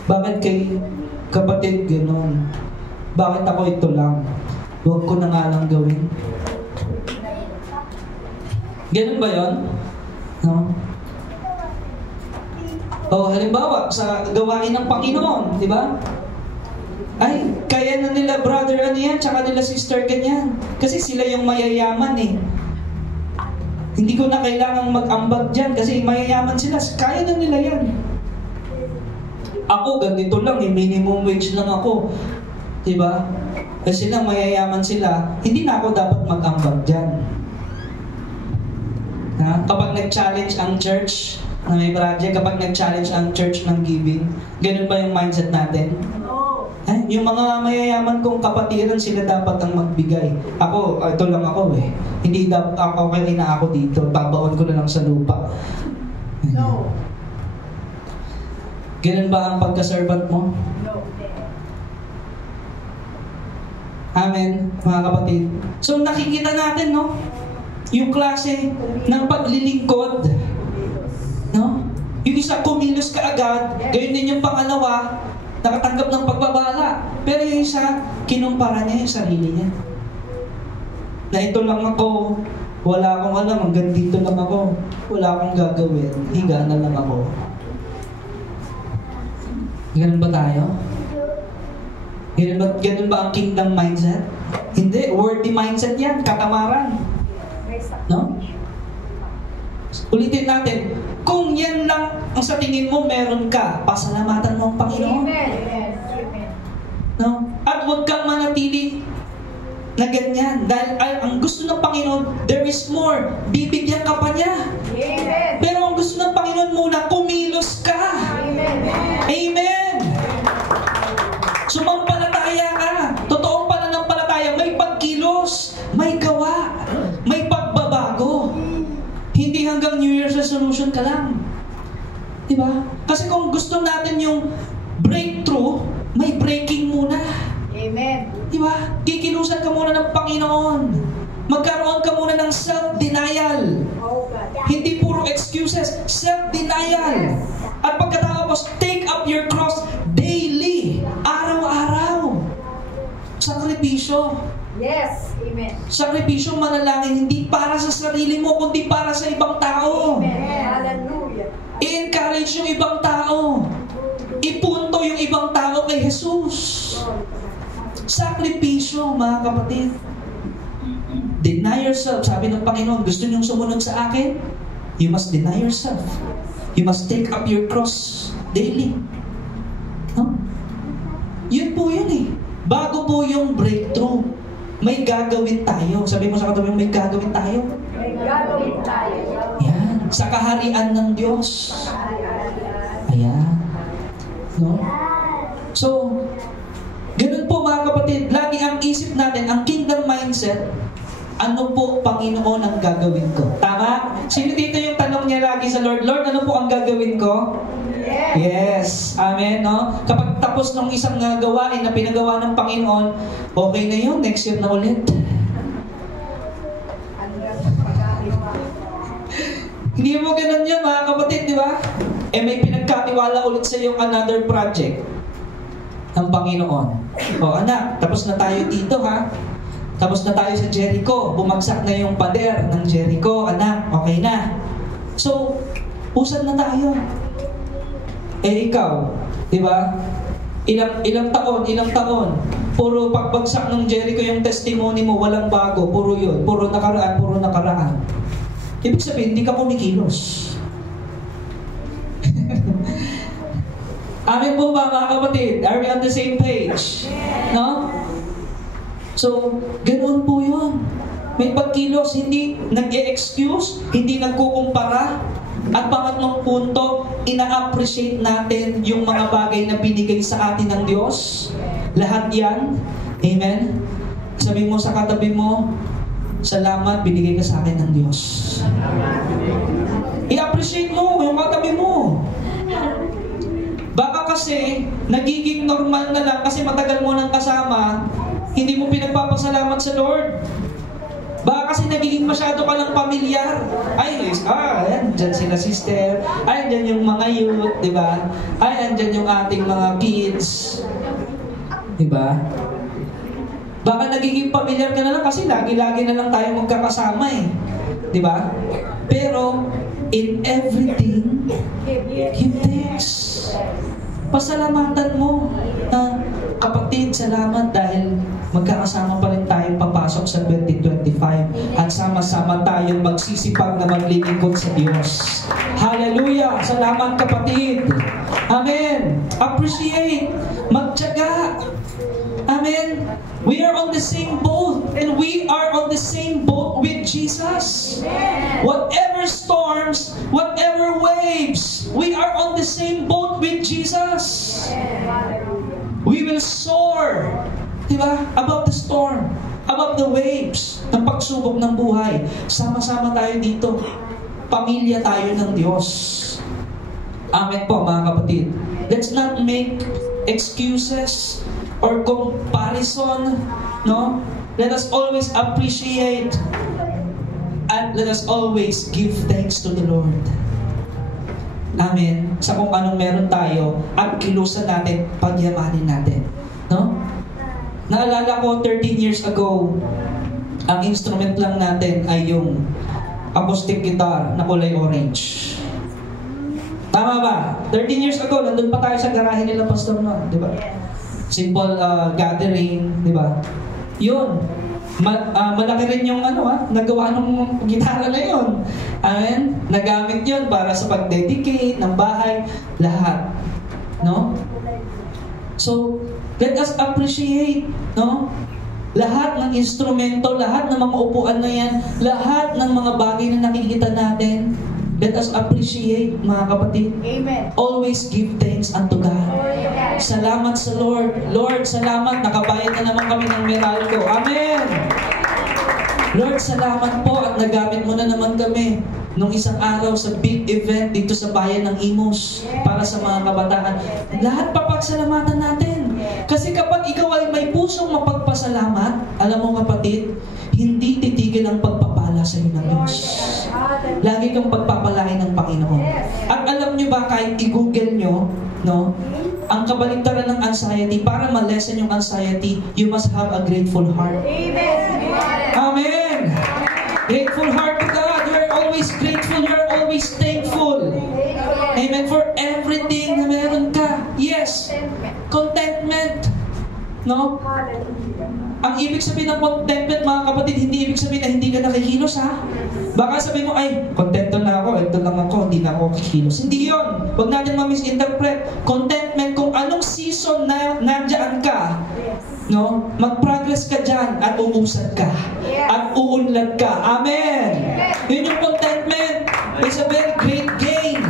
Bakit kay kapatid ganun? Bakit ako ito lang? Huwag ko na nga lang gawin. Ganun ba yun? No? O, halimbawa, sa gawain ng Panginoon, di ba? Ay, kaya na nila brother ano yan, tsaka nila sister ganyan. Kasi sila yung mayayaman eh. Hindi ko na kailangang mag-ambag dyan kasi mayayaman sila. Kaya na nila yan. Ako, ganito lang eh. Minimum wage lang ako. Diba? Kasi sila, mayayaman sila. Hindi na ako dapat mag-ambag dyan. Ha? Kapag nag-challenge ang church na may project, kapag nag-challenge ang church ng giving, ganun ba yung mindset natin? Yung mga mayayaman kong kapatiran, sila dapat ang magbigay. Ako, ito lang ako eh. Hindi dapat ako, okay na ako dito. Babaon ko na lang sa lupa. No. Ganun ba ang pagka-servant mo? No. Amen, mga kapatid. So nakikita natin, no? Yung klase ng paglilingkod. No? Yung isa kumilos ka agad, gayon din yung pangalawa, nakatanggap ng pagbabala. Pero yung isa, kinumpara niya yung sarili niya. Na ito lang ako, wala akong alam, hanggang dito lang ako, wala akong gagawin, higa na lang ako. Ganun ba tayo? Ganun ba ang kingdom mindset? Hindi, worldly mindset yan, katamaran. No? Ulitin natin, kung yan lang ang sa tingin mo meron ka, pasalamatan mo ang Panginoon. Amen. No? At huwag kang manatili na ganyan. Dahil ang gusto ng Panginoon, there is more. Bibigyan ka pa niya. Amen. Pero ang gusto ng Panginoon muna, kumilos ka. Amen. Amen. Sumampalataya ka. Totoong pananampalataya, may pagkilos, may gawa, may pagbabago. Hindi hanggang New Year's resolution ka lang. Diba? Kasi kung gusto natin yung breakthrough, may breaking muna. Amen. Diba? Kikilusan ka muna ng Panginoon. Magkaroon ka muna ng self-denial. Oh God. Hindi puro excuses, self-denial. At pagkatapos, take up your cross daily, araw-araw. Sakripisyo. Yes. Amen. Sakripisyo manalangin, hindi para sa sarili mo, kundi para sa ibang tao. Amen. Hallelujah. I-encourage yung ibang tao. Ipunto yung ibang tao kay Jesus. Sakripisyo, mga kapatid. Deny yourself. Sabi ng Panginoon, gusto niyong sumunod sa akin? You must deny yourself. You must take up your cross daily. No? Yun po yun eh. Bago po yung breakthrough, may gagawin tayo. Sabi mo sa katabi mo, may gagawin tayo. May gagawin tayo. Yan. Sa kaharian ng Diyos. Ayan. No? So, ganun po mga kapatid, lagi ang isip natin, ang kingdom mindset, ano po, Panginoon, ang gagawin ko? Tama? Sino dito yung tanong niya lagi sa Lord, Lord, ano po ang gagawin ko? Yes. Amen, no? Kapag tapos ng isang gawain na pinagawa ng Panginoon, okay na yun, next year na ulit. Hindi mo ganun yun, mga kapatid, di ba? May pinagkatiwala ulit sa yung another project ng Panginoon. O anak, tapos na tayo dito, ha? Tapos na tayo sa Jericho. Bumagsak na yung pader ng Jericho. Anak, okay na. So, usad na tayo. Ikaw, di ba? Ilang taon, puro pagbagsak ng Jericho yung testimony mo, walang bago, puro yun, puro nakaraan. Ibig sabihin, hindi ka kumikilos. Amin po ba mga kapatid? Are we on the same page? No? So, ganoon po yun. May pagkilos, hindi nag-e-excuse, hindi nagkukumpara. At pangatlong punto, ina-appreciate natin yung mga bagay na binigay sa atin ng Diyos. Lahat yan. Amen? Sabihin mo sa katabi mo, salamat, binigay ka sa akin ng Diyos. I-appreciate mo yung katabi mo. Baka kasi, nagiging normal na lang kasi matagal mo nang kasama, hindi mo pinagpapasalamat sa Lord. Baka kasi nagiging masyado ka lang pamilyar. Ayan, dyan sila sister. Ay, dyan yung mga youth, di ba? Ay, andyan yung ating mga kids. Di ba? Baka nagiging pamilyar ka na lang kasi lagi-lagi na lang tayo magkakasama eh. Di ba? Pero, in everything, give thanks. Pasalamatan mo. Kapatid, salamat dahil magkakasama pa rin tayong papasok sa 2025 at sama-sama tayong magsisipag na maglilingkod sa Diyos. Hallelujah! Salamat kapatid! Amen! Appreciate! Magtiyaga! Amen! We are on the same boat and we are on the same boat with Jesus. Whatever storms, whatever waves, we are on the same boat with Jesus. We will soar, diba? Above the storm, above the waves ng pagsubok ng buhay. Sama-sama tayo dito. Pamilya tayo ng Diyos. Amen po mga kapatid. Let's not make excuses or comparison, no? Let us always appreciate and let us always give thanks to the Lord. Amen. Sa kung anong meron tayo at kilusan natin, pagyamanin natin. No? Naalala ko 13 years ago, ang instrument lang natin ay yung acoustic guitar na kulay orange. Tama ba? 13 years ago, nandun pa tayo sa garahe nila Pastor Noah, di ba? Simple gathering, di ba? Yun. Malaki rin yung nagawa ng gitara na yun. Amen? Nagamit yun para sa pag-dedicate ng bahay, lahat. No? So, let us appreciate, no? Lahat ng instrumento, lahat ng mga upuan na yan, lahat ng mga bagay na nakikita natin, let us appreciate, mga kapatid. Amen. Always give thanks unto God. Salamat sa Lord. Lord, salamat. Nakabayad na naman kami ng Meralco. Amen. Lord, salamat po at nagamit mo na naman kami nung isang araw sa big event dito sa bayan ng Imus para sa mga kabataan. Lahat papagsalamatan natin. Kasi kapag ikaw ay may pusong mapagpasalamat, alam mo kapatid, hindi titigil ang pagpapala sa iyo ng Diyos. Lagi kang pagpapalain ng Panginoon. At alam nyo ba, kahit i-google nyo, no, ang kabaligtaran ng anxiety, para ma-lessen yung anxiety, you must have a grateful heart. Amen. Amen! Grateful heart to God. You're always grateful. You're always thankful. Amen. For everything na meron ka. Yes. Contentment. No? Ang ibig sabihin ng contentment, mga kapatid, hindi ibig sabihin na hindi ka nakikilos, ha? Baka sabihin mo, ay, contento na ako, ito lang ako, hindi na ako kikilos. Hindi yun. Huwag natin ma-misinterpret. Contentment, kung anong season na nandiyan ka, no? Mag-progress ka dyan at uusad ka. At uunlad ka. Amen! Yun yung contentment. It's a very great gain.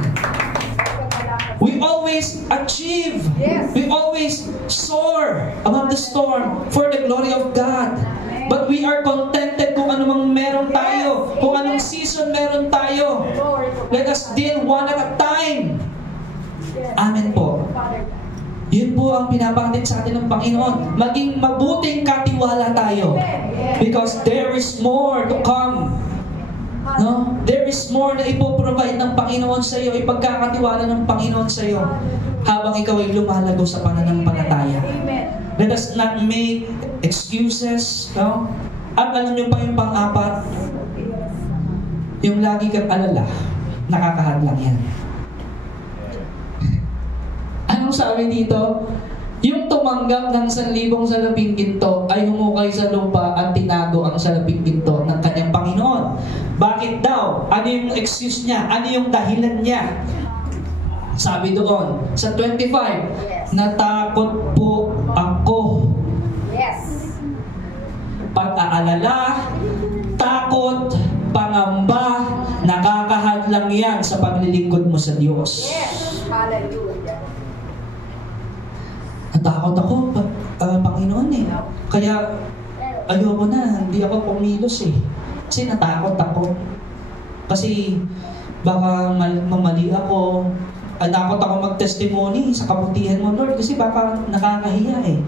We always achieve. We always soar above the storm for the glory of God. But we are contented kung anumang meron tayo, kung anong season meron tayo. Let us deal one at a time. Amen po. Yun po ang pinapakatid sa atin ng Panginoon. Maging mabuting katiwala tayo. Because there is more to come. No? There is more na ipoprovide ng Panginoon sa iyo, ipagkakatiwala ng Panginoon sa iyo habang ikaw ay lumalago sa pananampalataya. Let us not make excuses, no? At alam niyo pa yung pang-apat, yung lagi kang alala, nakakahadlang yan. Anong sabi dito? Yung tumanggap ng 1,000 salaping ginto ay humukay sa lupa at tinago ang salaping ginto ng kanyang Panginoon. Bakit daw? Ano yung excuse niya? Ano yung dahilan niya? Sabi doon, sa 25, natakot po ako. Yes. Pag-aalala, takot, pangamba, nakakahadlang yan sa paglilingkod mo sa Diyos. Yes. Hallelujah. Natakot ako, Panginoon eh. Kaya, ayoko na, hindi ako pumilos eh. Kasi natakot ako. Kasi, baka mamali ako. Natakot ako mag-testimony sa kabutihan mo, Lord. Kasi baka nakakahiya eh.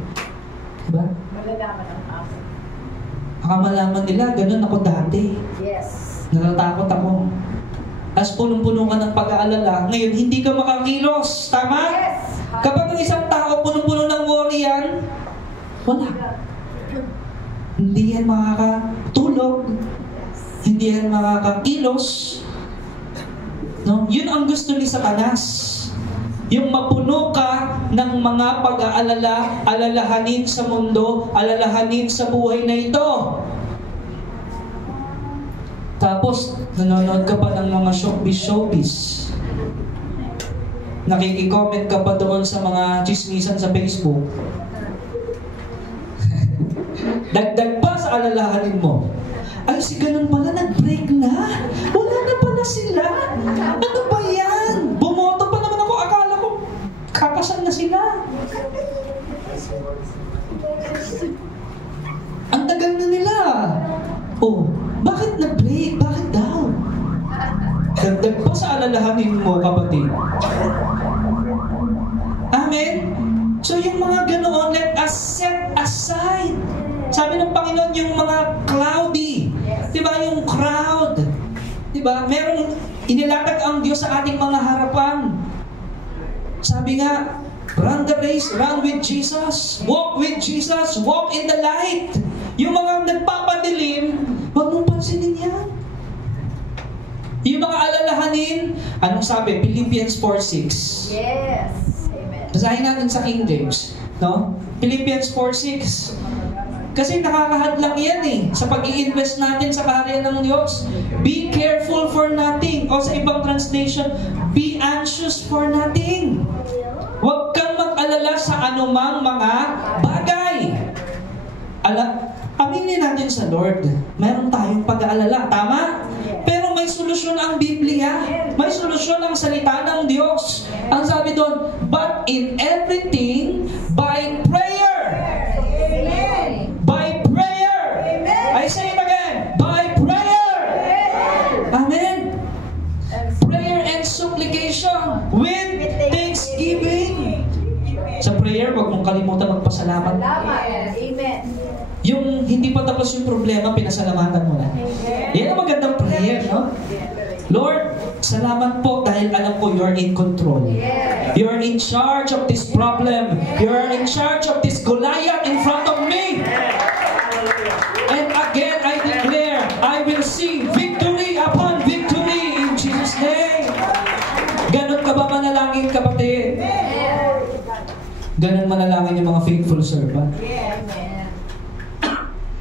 Diba? Malalaman ang tao. Baka malaman nila, ganun ako dati. Yes. Natatakot ako. As punong-puno ka ng pag-aalala, ngayon hindi ka makakilos. Tama? Yes. Kapag ang isang tao punong-puno ng worry yan, wala. Hindi yan makakatulog. Hindi yan makakakilos. No? Yun ang gusto ni Satanas. Yung mapuno ka ng mga pag-aalala, alalahanin sa mundo, alalahanin sa buhay na ito. Tapos, nanonood ka pa ng mga showbiz. Nakiki-comment ka pa doon sa mga chismisan sa Facebook. Dagdag pa sa alalahanin mo. Ay, si ganun pala, nag-break na. Wala na pala sila. Ano ba yan? Bumoto pa naman ako. Akala ko, kakasal na sila. Ang tagal na nila. Oh, bakit nag-break? Bakit daw? Dagdag pa sa alalahanin mo, kapatid. Amen? So yung mga ganoon, let us set aside. Sabi ng Panginoon, yung mga cloudy. Diba? Yung crowd. Diba? Merong inilatag ang Diyos sa ating mga harapan. Sabi nga, run the race, run with Jesus. Walk with Jesus. Walk in the light. Yung mga nagpapadilim, huwag mong pansinin yan. Yung mga alalahanin, anong sabi? Philippians 4:6. Yes. Amen. Basahin natin sa King James. No? Philippians 4:6. Kasi nakakahadlang yan eh. Sa pag-i-invest natin sa kaharian ng Diyos. Be careful for nothing. O sa ibang translation, be anxious for nothing. Huwag kang mag-alala sa anumang mga bagay. Aminin natin sa Lord. Meron tayong pag-aalala. Tama? Pero may solusyon ang Biblia. May solusyon ang salita ng Diyos. Ang sabi doon, but in everything, by prayer. Amen. By prayer. Amen. I say it again. By prayer. Amen. Prayer and supplication with thanksgiving. Sa prayer, huwag mong kalimutan magpasalamat. Salamat. Amen. Yung hindi pa tapos yung problema, pinasalamatan mo na. Yan ang magandang prayer, no? Lord, salamat po dahil alam ko you're in control. You're in charge of this problem. You're in charge of this Goliath in front of me. And again, I declare, I will see victory upon victory in Jesus' name. Ganon ka ba manalangin, kapatid? Ganon manalangin yung mga faithful servant.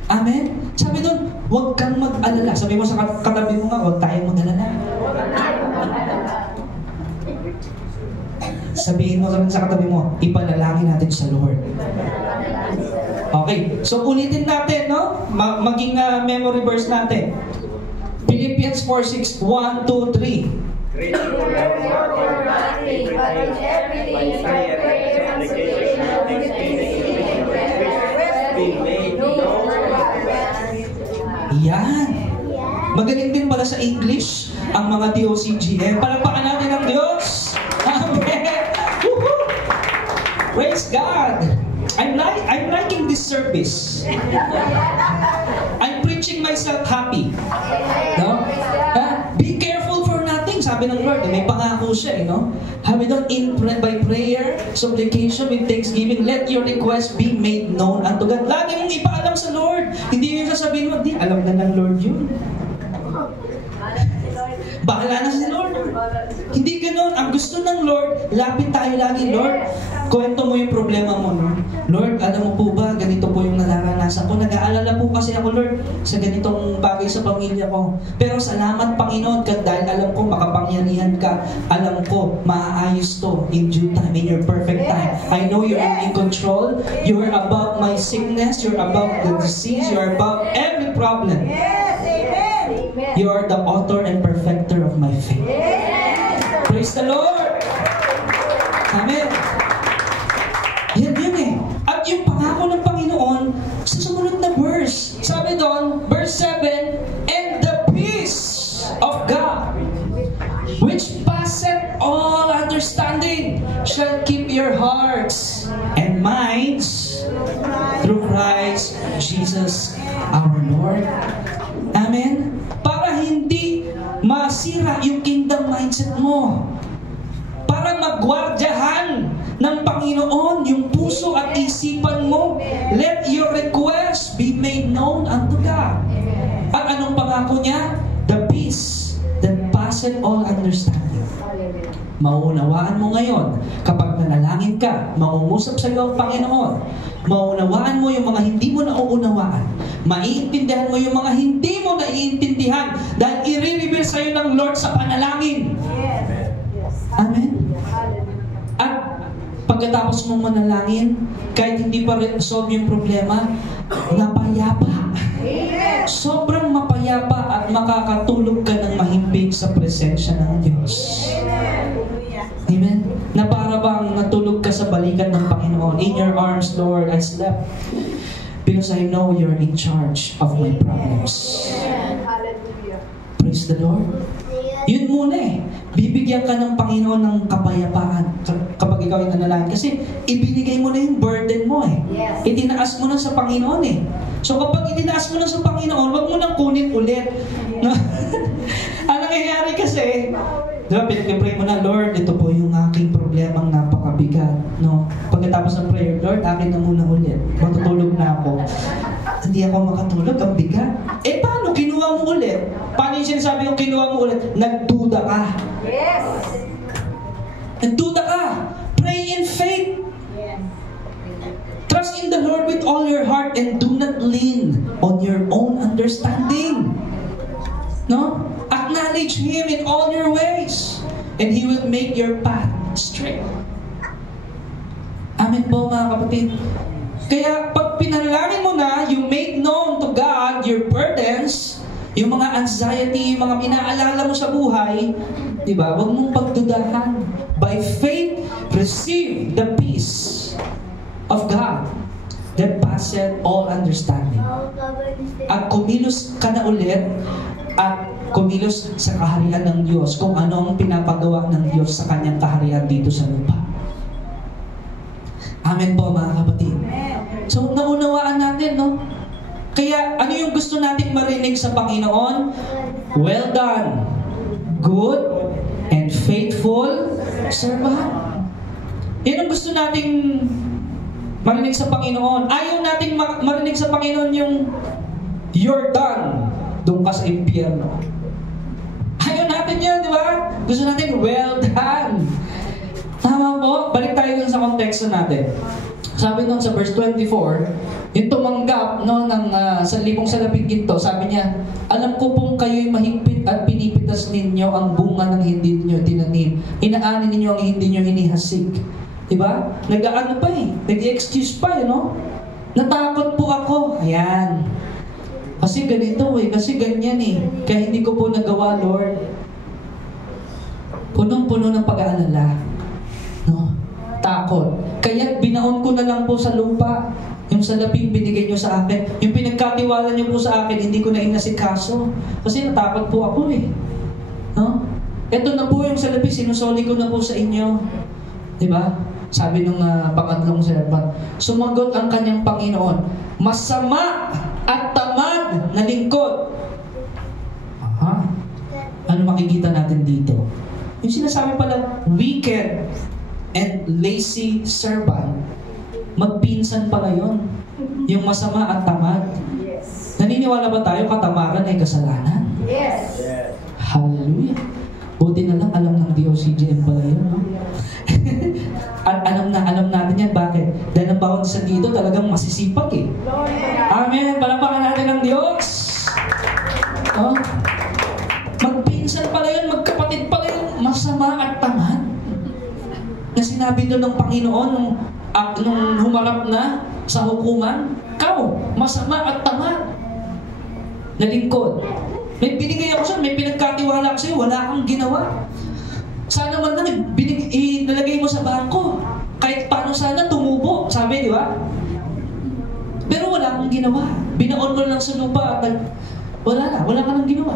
Amen? Sabi doon, huwag kang mag-alala. Sabi mo sa katabi mo nga, huwag tayong mag-alala. Sabihin mo sa katabi mo, ipanalangin natin sa Lord. Okay, so ulitin natin, no? Maging memory verse natin. Philippians 4:6, 1, 2, 3. Yan. Magaling din pala sa English ang mga DOCGM. Palakpakan natin ang Diyos. Amen. Woohoo! Praise God. I'm liking this service. I'm preaching myself happy. No? Be careful for nothing. Sabi ng Lord, may pangako siya, no? Sabi doon, by prayer, supplication, with thanksgiving, let your request be made known unto God. Lagi mong ipaalam sa Lord. Hindi yung sasabihin mo, di, alam na ng Lord yun. Bahala na si Lord. Hindi ganun. Ang gusto ng Lord, lapit tayo lagi, Lord. Kwento mo yung problema mo, Lord. Lord, alam mo po ba, ganito po yung nararanasan ko. Nag-aalala po kasi ako, Lord, sa ganitong bagay sa pamilya ko. Pero salamat, Panginoon, dahil alam ko makapangyarihan ka. Alam ko, maaayos to in due time, in your perfect time. I know you're in control. You're above my sickness. You're above the disease. You're above every problem. You are the author and perfecter of my faith. Praise the Lord! Amen! Yan yun eh. At yung pangako ng Panginoon, sa sumunod na verse, sabi doon, verse 7, and the peace of God, which passeth all understanding, shall keep your hearts and minds through Christ Jesus our Lord. Amen? Para hindi masira yung kingdom mindset mo. Para magwardyahan ng Panginoon yung puso at isipan mo. Let your request be made known unto God. At anong pangako niya? The peace that passeth all understanding. Mauunawaan mo ngayon, kapag nanalangin ka, mangungusap sa iyo ang Panginoon, mauunawaan mo yung mga hindi mo nauunawaan, maiintindihan mo yung mga hindi mo naiintindihan, dahil i-reveal sa iyo ng Lord sa panalangin. Amen? At pagkatapos mong manalangin, kahit hindi pa resolve yung problema, napayapa. Sobrang mapayapa at makakatulog ka ng mahimbing sa presensya ng Diyos. Amen? Na para bang natulog ka sa balikan ng Panginoon. In your arms, Lord, I slept. Because I know you're in charge of my problems. Praise the Lord. Yun muna eh. Bibigyan ka ng Panginoon ng kapayapaan kapag ikaw ay nanalangin. Kasi ibinigay mo na yung burden mo eh. Itinaas mo na sa Panginoon eh. So kapag itinaas mo na sa Panginoon, wag mo nang kunin ulit. No? Ang nangyayari kasi, di ba, pinag-pray mo na, Lord, ito po yung aking problemang napakabigat. No? Pagkatapos ng prayer, Lord, akin na muna ulit. Matutulog na ako. Hindi ako makatulog, ang bigat. Eh paano? Kinuha mo ulit. Paano yung sinasabi yung kinuha mo ulit? Nagduda ka. Yes. Nagduda ka. Pray in faith. Trust in the Lord with all your heart and do not lean on your own understanding. No? Acknowledge Him in all your ways and He will make your path straight. Amen po mga kapatid. Kaya pag pinalangin mo na, you make known to God your burdens, yung mga anxiety, yung mga inaalala mo sa buhay, di ba? Huwag mong pagdudahan. By faith, receive the peace of God that passeth all understanding. At kumilos ka na ulit at kumilos sa kaharian ng Diyos kung ano ang pinapagawa ng Diyos sa kanyang kaharian dito sa lupa. Amen po mga kapatid. So naunawaan natin, no? Kaya ano yung gusto nating marinig sa Panginoon? Well done, good and faithful servant. Yan ang gusto nating marinig sa Panginoon. Ayaw nating marinig sa Panginoon yung you're done, doon ka sa impyerno. Ayaw natin yan, di ba? Gusto natin well done. Tama po? Balik tayo dun sa konteksto natin. Sabi doon sa verse 24, yung tumanggap no, ng salibong salaping ginto, sabi niya, alam ko pong kayo'y mahigpit at pinipitas ninyo ang bunga ng hindi ninyo tinanim. Inaanin ninyo ang hindi ninyo hinihasik. Diba? Nag-ano pa eh. Nag-excuse pa eh, no? Natakot po ako. Ayan. Kasi ganito eh. Kasi ganyan eh. Kaya hindi ko po nagawa, Lord. Punong-puno ng pag-aalala. No? Takot. Kaya binaon ko na lang po sa lupa. Yung salaping binigay nyo sa akin. Yung pinagkatiwala nyo po sa akin, hindi ko na inasikaso. Kasi natakot po ako eh. No? Ito na po yung salapi, sinusoli ko na po sa inyo. Diba? Sabi nung pangatlong servant, sumagot ang kanyang Panginoon, masama at tamad na lingkod. Aha. Ano makikita natin dito? Yung sinasabi pala, wicked and lazy servant, magpinsan pala yun. Yung masama at tamad. Yes. Naniniwala ba tayo katamaran ay kasalanan? Yes. Hallelujah. Buti na lang, alam ng DOCGM pala yun, no? At alam natin yan. Bakit? Dahil ang bawat isa dito talagang masisipag eh. Amen! Palapakan natin ng Diyos! Oh? Magpinsan pala yun, magkapatid pala yun, masama at tamad. Na sinabi doon ng Panginoon nung humarap na sa hukuman, "Kau, masama at tamad na lingkod. May binigay ako sa'yo, may pinagkatiwala ko sa'yo, wala kang ginawa. Sana man lang nalagay mo sa bangko. Kahit paano sana tumubo." Sabi, di ba? Pero wala kang ginawa. Binaon mo lang sa lupa at wala ka nang ginawa.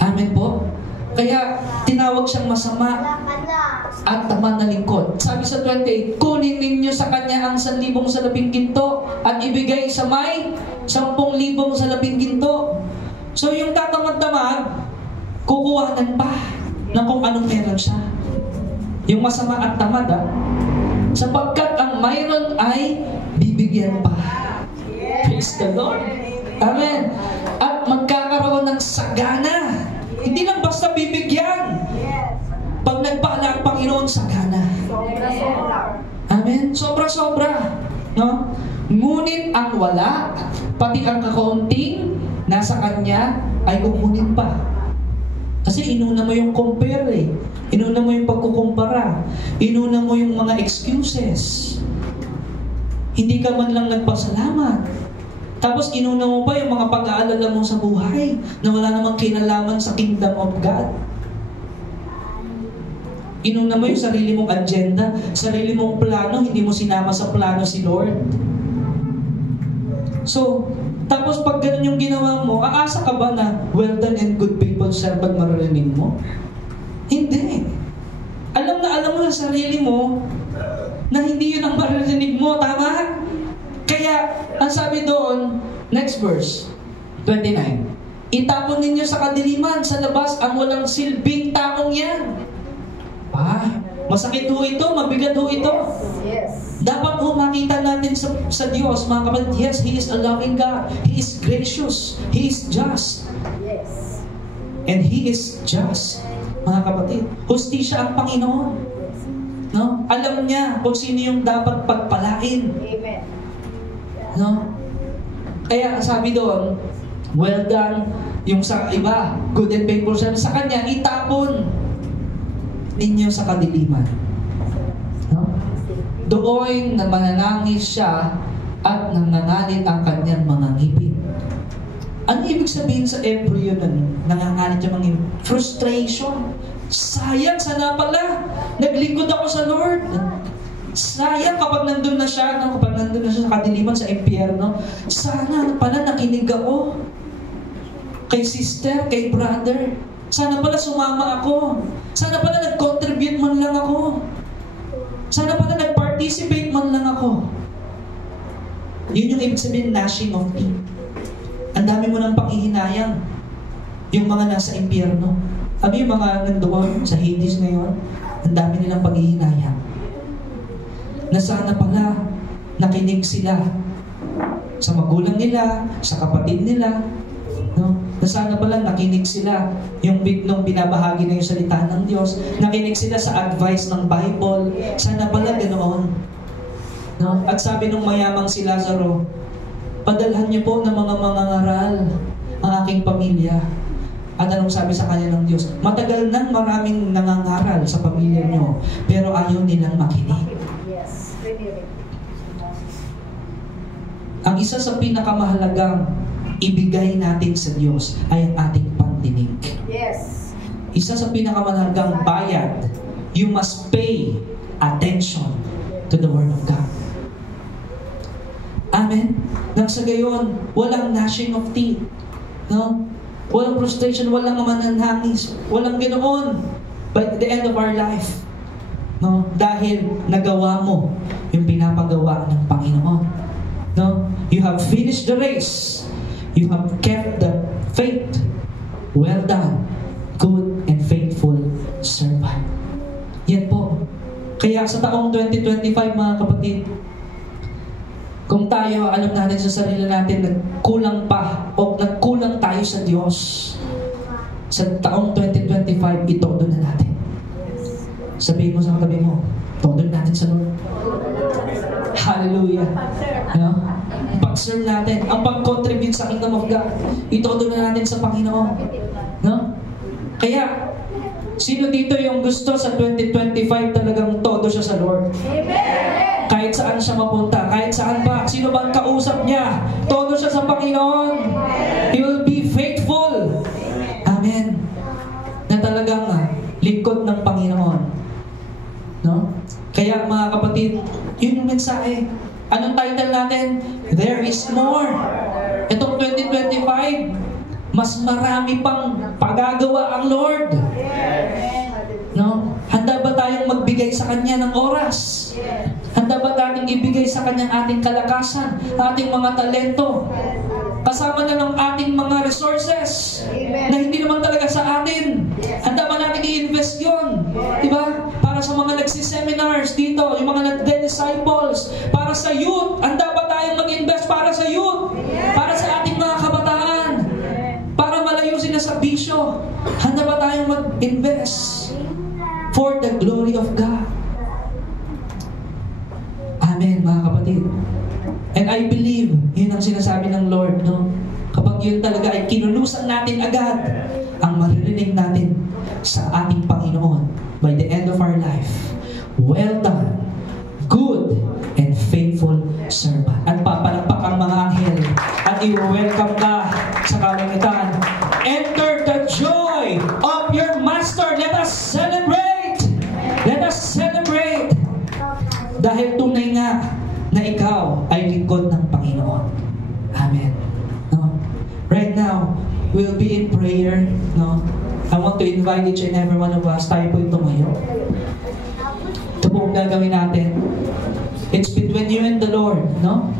Amen po? Kaya tinawag siyang masama at tamad na lingkod. Sabi sa 28, "Kunin ninyo sa kanya ang 1,000 sa 10 ginto at ibigay sa may 10,000 sa 10 ginto." So yung tatamad-tamad, kukuhanan pa ng kung anong meron siya. Yung masama at tamad, sapagkat ang mayroon ay bibigyan pa. Praise the Lord. Amen. At magkakaroon ng sagana. Hindi lang basta bibigyan. Pag nagpala ang Panginoon, sagana. Amen. Sobra-sobra. No? Ngunit ang wala, pati ang kakaunting nasa kanya ay kukunin pa. Kasi inuna mo yung compare eh. Inuna mo yung pagkukumpara. Inuna mo yung mga excuses. Hindi ka man lang nagpasalamat. Tapos inuna mo pa yung mga pag-aalala mo sa buhay na wala namang kinalaman sa kingdom of God. Inuna mo yung sarili mong agenda, sarili mong plano, hindi mo sinama sa plano si Lord. So, tapos pag ganun yung ginawa mo, aasa ka ba na "Well done and good people servant" maririnig mo? Hindi. Alam mo sa sarili mo na hindi yun ang maririnig mo, tama? Kaya, ang sabi doon, next verse, 29, "Itapon ninyo sa kadiliman, sa labas, ang walang silbing taong yan." Masakit ho ito, mabigat ho ito. Yes. Dapat ho makita natin sa Diyos, mga kapatid, yes, He is a loving God. He is gracious. He is just. Yes. And He is just, mga kapatid. Hustisya ang Panginoon. No? Alam niya kung sino yung dapat pagpalain. Amen. No? Kaya sabi doon, "Well done," yung sa iba, "good and faithful servant." Sa kanya, itapon ninyo sa kadiliman. No? Doon na mananangis siya at nangangalit ang kanyang mga ngipin. Ano ibig sabihin sa embryo na nangangalit yung mga ngipin? Frustration. Sayang, sana pala naglingkod ako sa Lord. Sayang kapag nandun na siya, kapag nandun na siya sa kadiliman, sa impyerno, sana pala nakinig ako kay sister, kay brother. Sana pala sumama ako. Sana pala nag-contribute man lang ako. Sana pala nag-participate man lang ako. Yun yung ibig sabihin, gnashing of teeth. Ang dami mo ng panghihinayang. Yung mga nasa impyerno. Yung mga nandoon sa Hades ngayon, ang dami nilang panghihinayang. Na sana pala nakinig sila sa magulang nila, sa kapatid nila, no? Na sana pala nakinig sila yung nung binabahagi na yung salita ng Diyos, nakinig sila sa advice ng Bible, sana pala ganoon. No? At sabi nung mayamang si Lazaro, "Padalhan niyo po ng mga mangangaral ang aking pamilya." At anong sabi sa kanya ng Diyos? "Matagal nang maraming nangangaral sa pamilya niyo, pero ayaw nilang makinig." Yes. Ang isa sa pinakamahalagang ibigay natin sa Diyos ay ang ating pandinig. Yes. Isa sa pinakamahalagang bayad, you must pay attention to the Word of God. Amen? Nang sa gayon, walang gnashing of teeth. No? Walang frustration, walang mananangis, walang ganoon by the end of our life. No? Dahil nagawa mo yung pinapagawa ng Panginoon. No? You have finished the race. You have kept the faith. Well done, good and faithful servant. Yan po. Kaya sa taong 2025, mga kapatid, kung tayo, alam natin sa sarili natin, nagkulang pa o nagkulang tayo sa Diyos. sa taong 2025, itodo na natin. Sabihin mo sa katabi mo, todo natin sa Lord. Hallelujah. No? Pag-serve natin, ang pag-contribute sa kingdom of God, itodo na natin sa Panginoon. No? Kaya, sino dito yung gusto sa 2025 talagang todo siya sa Lord? Amen. Kahit saan siya mapunta, kahit saan pa, sino ba ang kausap niya? Todo siya sa Panginoon. He will be faithful. Amen. Na talagang lingkod ng Panginoon. No? Kaya mga kapatid, yun yung mensahe. Anong title natin? There is more. Itong 2025, mas marami pang pagagawa ang Lord. No? Handa ba tayong magbigay sa Kanya ng oras? Handa ba tayong ibigay sa Kanya ating kalakasan, ating mga talento? Kasama na ng ating mga resources na hindi naman talaga sa atin. Handa ba natin i-invest yun? Diba? Para sa mga nagsiseminars dito, yung mga nagde-disciples, para sa youth, handa ba tayong mag-invest para sa youth? Para sa ating mga kabataan? Para malayo sila sa bisyo? Handa ba tayong mag-invest for the glory of God? Amen, mga kapatid. And I believe, yun ang sinasabi ng Lord, no? Kapag yun talaga ay kinulusan natin agad, ang maririnig natin sa ating Panginoon by the end of our life. Well done, good and faithful servant. At papalakpak ang mga anghel at i-welcome ka sa kalangitan. Enter the joy of your Master. Let us celebrate! Let us celebrate! Dahil tunay nga na ikaw ay lingkod ng Panginoon. Amen. No? Right now, we'll be in prayer. No? I want to invite each and every one of us. Tayo po ito ngayon. Ito po ang gagawin natin. It's between you and the Lord. No?